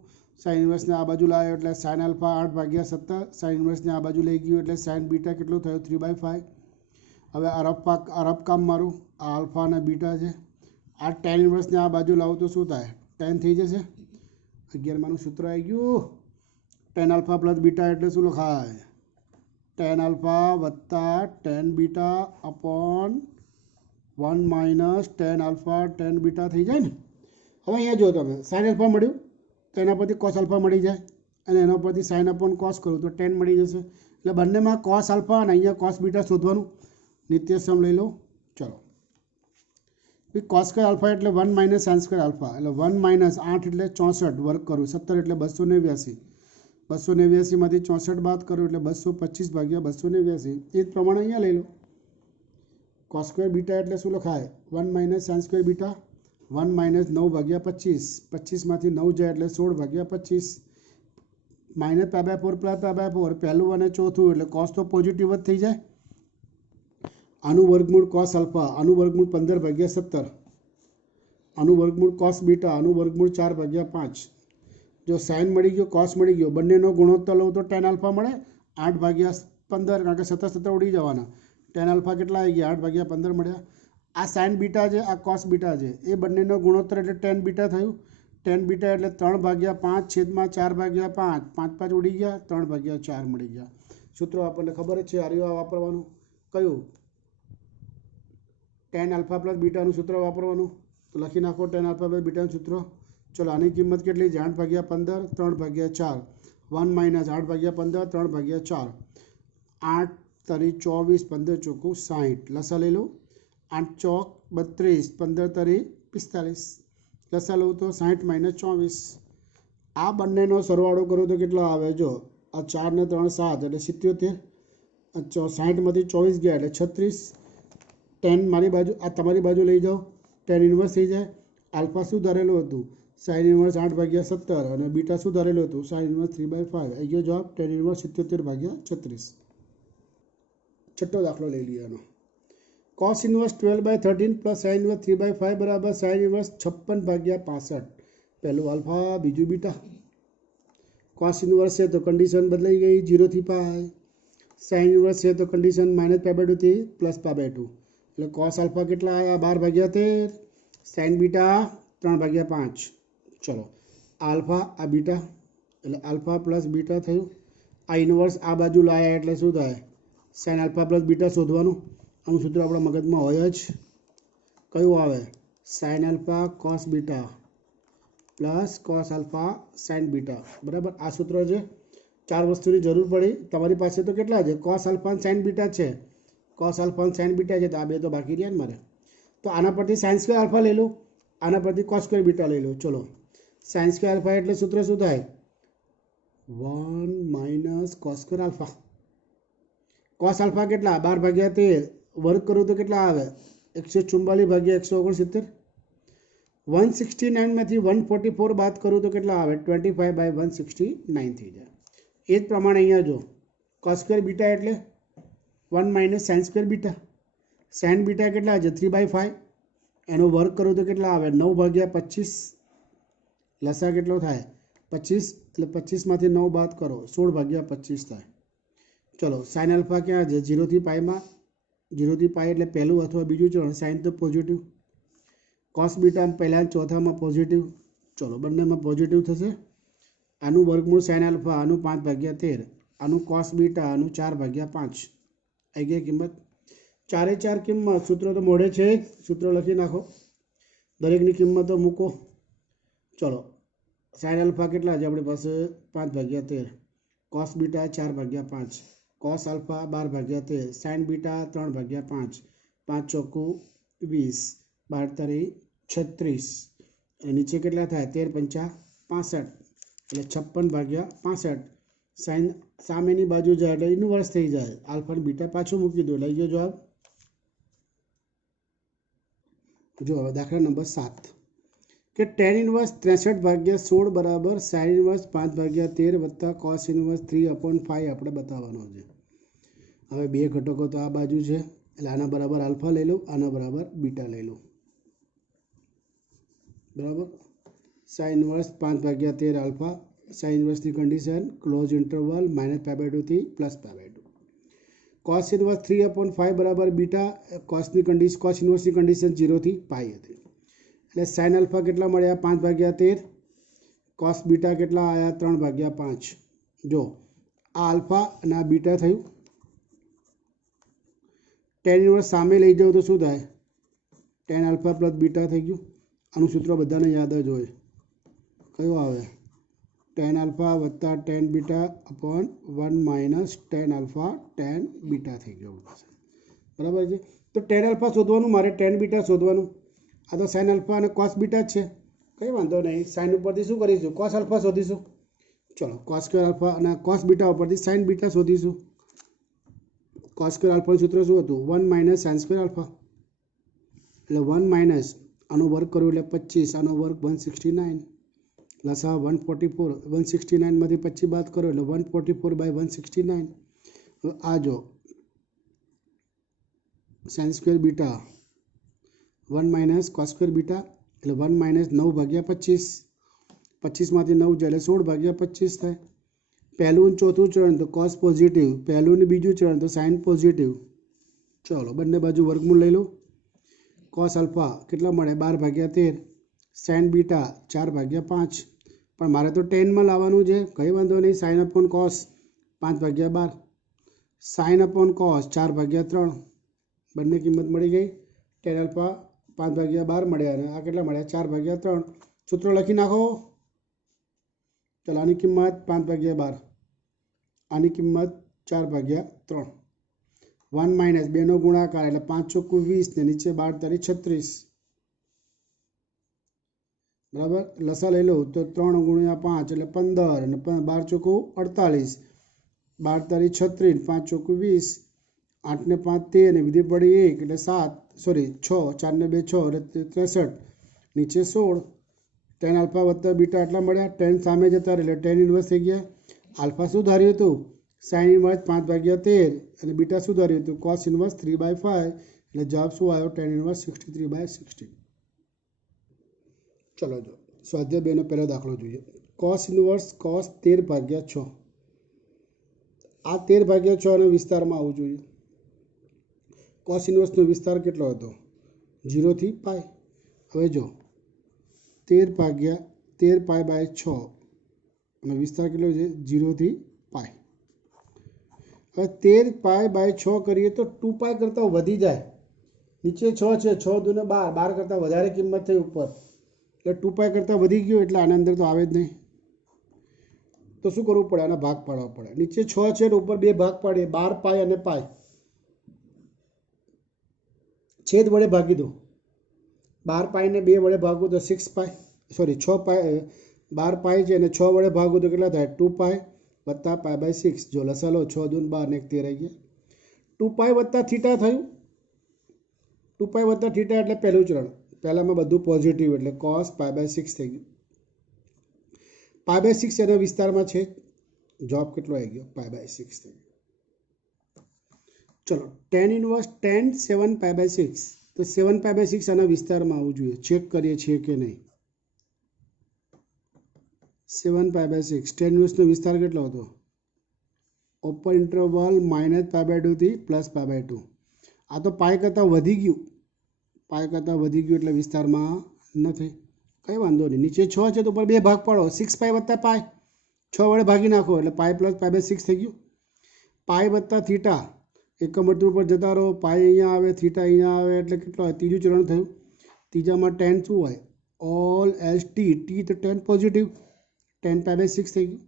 સાઇન ઇન્વર્સને આ બાજુ લાવ્યો એટલે સાઇન આલ્ફા 8/17. સાઇન ઇન્વર્સને આ બાજુ લઈ ગયું એટલે સાઇન બીટા કેટલું થયું? 3/5. હવે આ રફ કામ મારું. આ આલ્ફા અને બીટા છે. આ tan ઇન્વર્સને આ બાજુ લાવું તો શું થાય? tan થઈ જશે. 11માનું સૂત્ર આવી ગયું. tan આલ્ફા પ્લસ બીટા એટલે શું લખાય? tan આલ્ફા વત્તા tan beta upon 1 - tan alpha tan beta થઈ જાય ને. હવે અહીંયા જો તમે સાઇન આલ્ફા મળ્યું તો એના પરથી કોસ આલ્ફા મળી જાય, અને એના પરથી સાઇન અપોન કોસ કરું તો tan મળી જશે. એટલે બંનેમાં કોસ આલ્ફા અને અહીંયા કોસ બીટા શોધવાનું. નિત્યસમ લઈ લો. ચલો, કોસ સ્ક્વેર આલ્ફા એટલે 1 - sin સ્ક્વેર આલ્ફા, એટલે 1 - 8 એટલે 64 વર્ગ કરું, 17 એટલે 289. 289માંથી 64 બાદ કરું એટલે 225/289. એ જ પ્રમાણે અહીંયા લઈ લો. કોસ સ્ક્વેર બીટા એટલે શું લખાય? 1 - sin સ્ક્વેર બીટા, 1 - 9/25. 25માંથી 9 જાય એટલે 16/25. -π/4 +π/4 પહેલું અને ચોથું એટલે કોસ તો પોઝિટિવ જ થઈ જાય. આનું વર્ગમૂળ કોસ આલ્ફા, આનું વર્ગમૂળ 15/17, આનું વર્ગમૂળ કોસ બીટા, આનું વર્ગમૂળ 4/5. જો સાઇન મળી ગયો, કોસ મળી ગયો, બંનેનો ગુણોત્તર લઉં તો tan આલ્ફા મળે 8/15, કારણ કે 17 ઉડી જવાના. tan આલ્ફા કેટલા આવી ગયા? 8/15 મળ્યા. આ સાઇન બીટા છે, આ કોસ બીટા છે, એ બંનેનો ગુણોત્તર એટલે tan બીટા થયું. tan બીટા એટલે 3/5/4/5, 5 ઉડી ગયા, 3/4 મળી ગયા. સૂત્રો આપણને ખબર જ છે, આ વાપરવાનું. કયું? tan આલ્ફા પ્લસ બીટાનું સૂત્ર વાપરવાનું. તો લખી નાખો tan આલ્ફા પ્લસ બીટાનું સૂત્ર. ચલો, આની કિંમત કેટલી છે? 8/15, 3/4. 1 - 8/15, 3/4. 8 તારી 24, 15 ચોખ્ખું 60. લસા લઈ લો. 8 ચોક 32, 15 તારી 45. લસા લઉં તો 60 - 24. આ બંનેનો સરવાળો કરું તો કેટલો આવે? જો આ 4 ને 3 7 એટલે 77. 60માંથી 24 ગયા એટલે 36. tan મારી બાજુ, આ તમારી બાજુ લઈ જાઓ, tan ઇન્વર્સ થઈ જાય. આલ્ફા શું ધારેલું હતું? સાઇન ઇન્વર્સ 8/17 અને બીટા શું ધારેલું હતું સાઇન ઇન્વર્સ 3/5 આવી ગયો જવાબ tan ઇન્વર્સ 77/36. છઠ્ઠો દાખલો લઈ લઈએ એનો cos inverse 12/13 plus sine inverse 3/5 બરાબર સાઇન ઇન્વર્સ 56/65. પહેલું આલ્ફા બીજું બીટા. cos ઇન્વર્સ છે તો કન્ડિશન બદલાઈ ગઈ 0 થી પાઈ. સાઇન ઇન્વર્સ છે તો કન્ડિશન -π/2 થી +π/2. એટલે cos આલ્ફા કેટલા આવ્યા 12/13. Sign beta 3/5. ચલો આલ્ફા આ બીટા એટલે આલ્ફા પ્લસ બીટા થયું. આ ઇન્વર્સ આ બાજુ લાયા એટલે શું થાય સાઇન આલ્ફા પ્લસ બીટા શોધવાનું. આનું સૂત્ર આપણા મગજમાં હોય જ. કયું આવે sine alpha cos beta plus cos alpha sign beta બરાબર. આ સૂત્ર છે. 4 વસ્તુની જરૂર પડી. તમારી પાસે તો કેટલા છે કોસ આલ્ફા અને સાઇન બીટા છે. કોસ આલ્ફા અને સાઇન બીટા છે તો આ બે તો બાકી રહ્યા ને મારે. તો આના પરથી સાઇન સ્ક્વેર આલ્ફા લઈ લો, આના પરથી કોસ સ્ક્વેર બીટા લઈ લો. ચલો સાઇન સ્ક્વેર આલ્ફા એટલે સૂત્ર શું થાય 1 - cos square alpha. Cos alpha કેટલા 12/13 વર્ગ કરું તો કેટલા આવે 144/169. 169માંથી 144 બાદ કરું તો કેટલા આવે 25/169 થઈ જાય. એ જ પ્રમાણે અહીંયા જો કોસ સ્ક્વેર બીટા એટલે 1 - sine square beta. Sign beta કેટલા છે 3/5 એનો વર્ગ કરું તો કેટલા આવે 9/25. લસા કેટલો થાય 25 એટલે 25માંથી 9 બાદ કરો 16/25 થાય. ચલો સાઇન આલ્ફા ક્યાં છે 0 થી પાઈમાં. 0 થી પાઈ એટલે પહેલું અથવા બીજું ચરણ સાઇન તો પોઝિટિવ. કોસ બીટા પહેલાં ચોથામાં પોઝિટિવ. ચલો બંનેમાં પોઝિટિવ થશે. આનું વર્ગમૂળ સાઇન આલ્ફા આનું 5/13 આનું કોસ બીટા આનું 4/5 આવી ગઈ કિંમત. 4 કિંમત સૂત્ર તો મોઢે છે જ. સૂત્ર લખી નાખો દરેકની કિંમતો મૂકો. ચલો સાઇન આલ્ફા કેટલા છે આપણી પાસે 5/13 cos beta 4/5 cos alpha 12/13 sign beta 3/5 5 ચોકું 20 12 તારી 36 અને નીચે કેટલા થાય 13 × 5 65 એટલે 56/65. સાઇન સામેની બાજુ જાય એટલે ઇન્વર્સ થઈ જાય. આલ્ફા બીટા પાછું મૂકી દો લઈ ગયો જવાબ. જો હવે દાખલા નંબર 7 કે tan ઇન્વર્સ 63/16 બરાબર સાઇન ઇન્વર્સ 5/13 વત્તા કોસ ઇન્વર્સ 3/5 આપણે બતાવવાનો છે. હવે બે ઘટકો તો આ બાજુ છે એટલે આના બરાબર આલ્ફા લઈ લો, આના બરાબર બીટા લઈ લો. બરાબર સાઇન ઇન્વર્સ 5/13 આલ્ફા સાઇન ઇન્વર્સની કન્ડિશન ક્લોઝ ઇન્ટરવલ -π/2 થી +π/2. કોસ ઇન્વર્સ 3/5 બરાબર બીટા. કોસ ઇન્વર્સની કન્ડિશન 0 થી પાઈ હતી એટલે સાઇન આલ્ફા કેટલા મળ્યા 5/13. કોસ બીટા કેટલા આવ્યા 3/5. જો આ આલ્ફા અને આ બીટા થયું. tan ઇન્વર્સ સામે લઈ જાઉં તો શું થાય tan આલ્ફા પ્લસ બીટા થઈ ગયું. આનું સૂત્ર બધાને યાદ જ હોય. કયું આવે tan આલ્ફા વત્તા tan beta upon 1 - tan alpha tan beta થઈ ગયું. બરાબર છે. તો tan આલ્ફા શોધવાનું મારે tan બીટા શોધવાનું. આ તો સાઇન આલ્ફા અને કોસ બીટા જ છે. કંઈ વાંધો નહીં. સાઇન ઉપરથી શું કરીશું કોસ આલ્ફા શોધીશું. ચલો કોસ સ્ક્વેર આલ્ફા અને કોસ બીટા ઉપરથી સાઇન બીટા શોધીશું. કોસ સ્ક્વેર આલ્ફાનું સૂત્ર શું હતું 1 - સાઇન સ્ક્વેર આલ્ફા એટલે 1 - આનો વર્ગ કર્યો એટલે 25 આનો વર્ગ 169 લસા 144 169માંથી 25 બાદ કરો એટલે 144/169. આ જો sine square beta 1 - cos square beta એટલે 1 - 9/25 25માંથી 9 જાય એટલે 16/25 થાય. પહેલું અને ચોથું ચરણ તો કોસ પોઝિટિવ, પહેલું ને બીજું ચરણ તો સાઇન પોઝિટિવ. ચલો બંને બાજુ વર્ગમૂળ લઈ લો. કોસ આલ્ફા કેટલા મળે 12/13 સાઇન બીટા 4/5 પણ મારે તો 10માં લાવવાનું છે. કંઈ વાંધો નહીં. Sine upon cos 5/12 sine upon cos 4/3 બંને કિંમત મળી ગઈ. tan આલ્ફા 5/12 મળ્યા અને આ કેટલા મળ્યા 4/3. સૂત્રો લખી નાખો. ચાલો આની કિંમત 5/12 આની કિંમત 4/3. 1 - 2નો ગુણાકાર એટલે 5 ચોકું 20 ને નીચે 12 તારી 36. બરાબર લસા લઈ લો તો 3 × 5 એટલે 15 અને 12 ચોકું 48 12 તારી 36 5 ચોકું 20 8 ને 5 13 અને વિધિ પડી 1 એટલે 7 સોરી 6 4 ને 2 6 એટલે 63 નીચે 16 ટેન આલ્ફા વત્તા બીટા આટલા મળ્યા, ટેન સામે જતા એટલે ટેન ઇન્વર્સ થઈ ગયા. આલ્ફા શું ધાર્યું હતું? સાઇન ઇન્વર્સ 5/13 અને બીટા શું ધાર્યું હતું? Cos inverse 3/5. એટલે જવાબ શું આવ્યો? Tan inverse 63/16. ચલો જો સ્વાધ્યાય 2 નો પહેલો દાખલો જોઈએ. Cos inverse cos 13/6. આ 13/6 વિસ્તારમાં આવવું જોઈએ. કોસ ઇન્વર્સનો વિસ્તાર કેટલો હતો? 0 થી પાઈ. હવે જો 13/6 અને વિસ્તાર કેટલો છે? 0 થી પાઈ. હવે 13/6 કરીએ તો 2 પાઈ કરતાં વધી જાય. નીચે 6 છે, 6 દૂને 12, 12 કરતાં વધારે કિંમત થઈ ઉપર, એટલે 2 પાઈ કરતાં વધી ગયું એટલે આના અંદર તો આવે જ નહીં. તો શું કરવું પડે? આના ભાગ પાડવા પડે. નીચે 6 છે ને ઉપર 2 ભાગ પાડીએ, 12 પાઈ અને પાઈ. છેદ વડે ભાગી દો. 12 પાઈને 2 વડે ભાગો તો 6 પાઈ, સોરી 6 પાઈ, 12 પાઈ છે અને 6 વડે ભાગો તો કેટલા થાય? 2 પાઈ વત્તા પાઈ/6. જો લસા લો, 6 દૂને 12 ને 1 13 આવી ગયા. 2 પાઈ વત્તા થીટા થયું. 2 પાઈ વત્તા થીટા એટલે પહેલું ચરણ. પહેલામાં બધું પોઝિટિવ એટલે કોસ પાઈ/6 થઈ ગયું. પાઈ/6 એના વિસ્તારમાં છે. જવાબ કેટલો આવી ગયો? પાઈ/6 થઈ ગયો. ચલો ટેન ઇન્વર્સ tan 7 પાઈ/6. તો 7 પાઈ/6 આના વિસ્તારમાં આવવું જોઈએ. ચેક કરીએ છીએ કે નહીં. 7 પાઈ/6 ટેન ઇન્વર્સનો વિસ્તાર કેટલો હતો? ઓપન ઇન્ટરવલ -π/2 થી +π/2. આ તો પાઈ કરતાં વધી ગયું. પાઈ કરતાં વધી ગયું એટલે વિસ્તારમાં નથી. કંઈ વાંધો નહીં. નીચે 6 છે તો ઉપર 2 ભાગ પાડો. 6 પાઈ વત્તા પાઈ, 6 વડે ભાગી નાખો એટલે પાઈ + પાઈ/6 થઈ ગયું. પાઈ વત્તા થીટા, એકમ વર્તુળ પર જતા રહો. પાઈ અહીંયા આવે, થીટા અહીંયા આવે એટલે કેટલો હોય? ત્રીજું ચરણ થયું. ત્રીજામાં ટેન શું હોય? All S T. ટી તો ટેન પોઝિટિવ. 10 પાઈ/6 થઈ ગયું.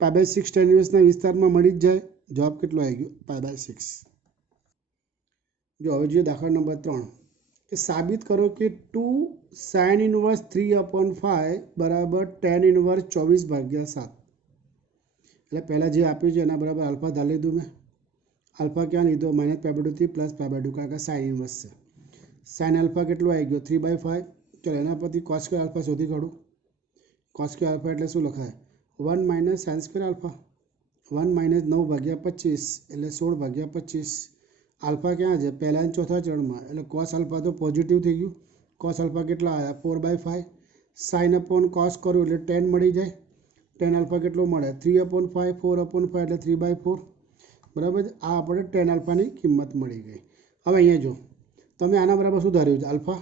પાઈ/6 ટેન ઇન્વર્સના વિસ્તારમાં મળી જ જાય. જવાબ કેટલો આવી ગયો? પાઈ/6. જો હવે જોઈએ દાખલા નંબર 3 કે સાબિત કરો કે 2 સાઇન ઇન્વર્સ 3/5 બરાબર ટેન ઇન્વર્સ 24/7. એટલે પહેલાં જે આપ્યું છે એના બરાબર આલ્ફા ધાર લીધું મેં. આલ્ફા ક્યાં લીધો? -π/2 થી +π/2, કારણ કે સાઇન ઇન્વર્સ છે. સાઇન આલ્ફા કેટલો આવી ગયો? 3/5. ચલો એના પરથી કોસ સ્ક્વેર આલ્ફા શોધી કાઢું. કોસ સ્ક્વેર આલ્ફા એટલે શું લખાય? 1 - સાઇન સ્ક્વેર આલ્ફા. 1 - 9/25 એટલે 16/25. આલ્ફા ક્યાં છે? પહેલા અને ચોથા ચરણમાં, એટલે કોસ આલ્ફા તો પોઝિટિવ થઈ ગયું. કોસ આલ્ફા કેટલા આવ્યા? 4/5. સાઇન અપોન કોસ કરું એટલે 10 મળી જાય. ટેન આલ્ફા કેટલો મળે? 3/5. 4/5 એટલે 3/4. બરાબર. આ આપણે ટેન આલ્ફાની કિંમત મળી ગઈ. હવે અહીંયા જો તમે આના બરાબર શું ધાર્યું છે? આલ્ફા,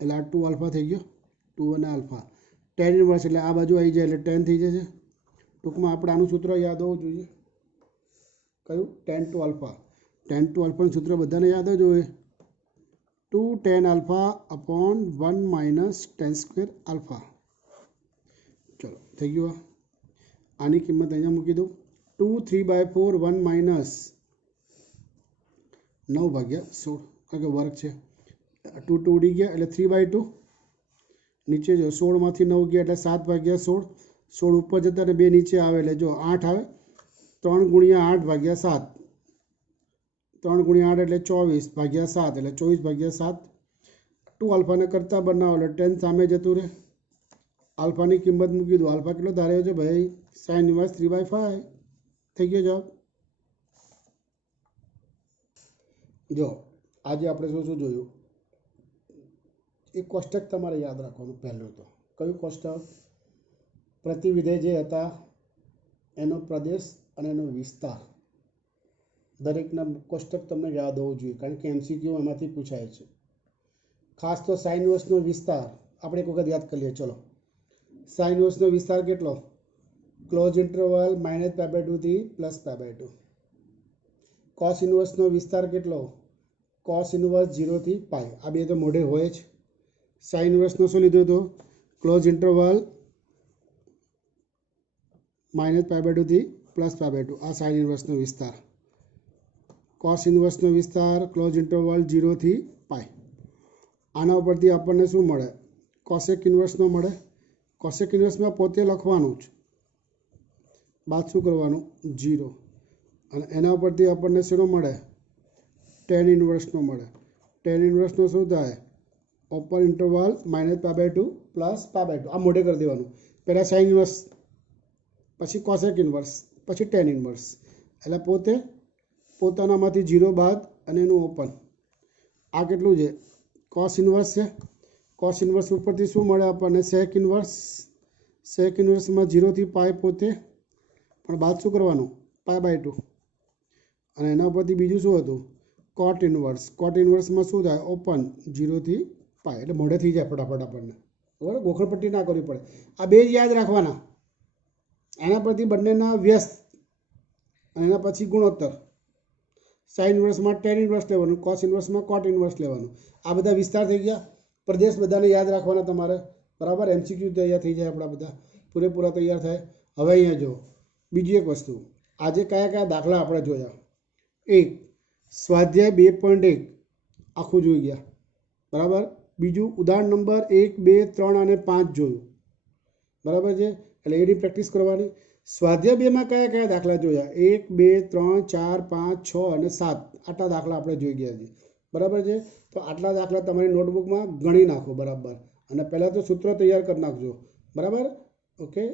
એટલે આ 2 આલ્ફા થઈ ગયો. 2 અને આલ્ફા. ટેન ઇન્વર્સ એટલે આ બાજુ આવી જાય એટલે 10 થઈ જશે. ટૂંકમાં આપણે આનું સૂત્ર યાદ હોવું જોઈએ. કયું? tan to alpha. tan to આલ્ફાનું સૂત્ર બધાને યાદ જ હોય. 2 tan alpha upon 1 - tan square alpha. ચલો થઈ ગયું. આની કિંમત અહીંયા મૂકી દઉં. 2 3/4 1 - 9/16, કારણ કે વર્ગ છે. 2 ઉડી ગયા એટલે 3/2. નીચે જો 16માંથી 9 ગયા એટલે 7/16. 16 ઉપર જતા ને 2 નીચે આવે એટલે જો 8 આવે. 3 × 8/7. 3 × 8 એટલે 24/7 એટલે 24/7. 2 આલ્ફાને કરતાં બનાવો એટલે 10 સામે જતું રહે. આલ્ફાની કિંમત મૂકી દો. આલ્ફા કેટલો ધાર્યો છે ભાઈ? સાઇન ઇન્વર્સ 3/5 થઈ ગયો જવાબ. જો આજે આપણે શું જોયું? એક કોષ્ટક તમારે યાદ રાખવાનું. પહેલું તો કયું કોષ્ટક? પ્રતિવિધેય જે હતા એનો પ્રદેશ અને એનો વિસ્તાર. દરેકના કોષ્ટક તમને યાદ હોવું જોઈએ, કારણ કે MCQ એમાંથી પૂછાય છે. ખાસ તો સાઇન ઇન્વર્સનો વિસ્તાર આપણે એક વખત યાદ કરીએ. ચલો, સાઇન ઇન્વર્સનો વિસ્તાર કેટલો? ક્લોઝ ઇન્ટરવલ -π/2 થી +π/2. કોસ ઇન્વર્સનો વિસ્તાર કેટલો? કોસ ઇન્વર્સ 0 થી પાઈ. આ બે તો મોઢે હોય જ. સાઇન ઇન્વર્સનો શું લીધો હતો? ક્લોઝ ઇન્ટરવલ -π/2 થી +π/2. આ સાઇન ઇન્વર્સનો વિસ્તાર. કોસ ઇન્વર્સનો વિસ્તાર ક્લોઝ ઇન્ટરવલ 0 થી પાઈ. આના ઉપરથી આપણને શું મળે? કોસેક ઇન્વર્સનો મળે. કોસેક ઇન્વર્સમાં પોતે લખવાનું જ, બાદ શું કરવાનું? 0. અને એના ઉપરથી આપણને શેનો મળે? ટેન ઇન્વર્સનો મળે. ટેન ઇન્વર્સનો શું થાય? ઓપન ઇન્ટરવલ -π/2 પ્લસ π/2 આ મોઢે કરી દેવાનું. પહેલાં સાઇન ઇન્વર્સ, પછી કોસેક ઇન્વર્સ, પછી ટેન ઇન્વર્સ. એટલે પોતાનામાંથી 0 બાદ અને એનું ઓપન. આ કેટલું છે? કોસ ઇન્વર્સ છે. કોસ ઇન્વર્સ ઉપરથી શું મળે આપણને? Sec inverse. સેક ઇન્વર્સમાં 0 થી π પોતે, પણ બાદ શું કરવાનું? π/2. અને એના ઉપરથી બીજું શું હતું? કોટ ઇન્વર્સ. કોટ ઇન્વર્સમાં શું થાય? ઓપન 0 થી π. એટલે મોઢે થઈ જાય ફટાફટ આપણને. બરાબર, ગોખણપટ્ટી ના કરવી પડે. આ બે જ યાદ રાખવાના. એના પરથી બંનેના વ્યસ્ત અને એના પછી ગુણોત્તર. સાઇન ઇન્વર્સમાં ટેન ઇન્વર્સ લેવાનું, કોસ ઇન્વર્સમાં કોટ ઇન્વર્સ લેવાનું. આ બધા વિસ્તાર થઈ ગયા. પ્રદેશ બધાને યાદ રાખવાના તમારે. બરાબર, MCQ તૈયાર થઈ જાય આપણા બધા, પૂરેપૂરા તૈયાર થાય. હવે અહીંયા જો બીજી એક વસ્તુ, આજે કયા કયા દાખલા આપણે જોયા? એક, સ્વાધ્યાય 2.1 આખું જોઈ ગયા. બરાબર. બીજું, ઉદાહરણ નંબર 1, 2, 3 અને 5 જોયું. બરાબર છે. એટલે એની પ્રેક્ટિસ કરવાની. સ્વાધ્યાય 2માં કયા કયા દાખલા જોયા? 1, 2, 3, 4, 5, 6 અને 7 આટલા દાખલા આપણે જોઈ ગયા છે. બરાબર છે. તો આટલા દાખલા તમારી નોટબુકમાં ગણી નાખો. બરાબર. અને પહેલાં તો સૂત્ર તૈયાર કરી નાખજો. બરાબર. ઓકે.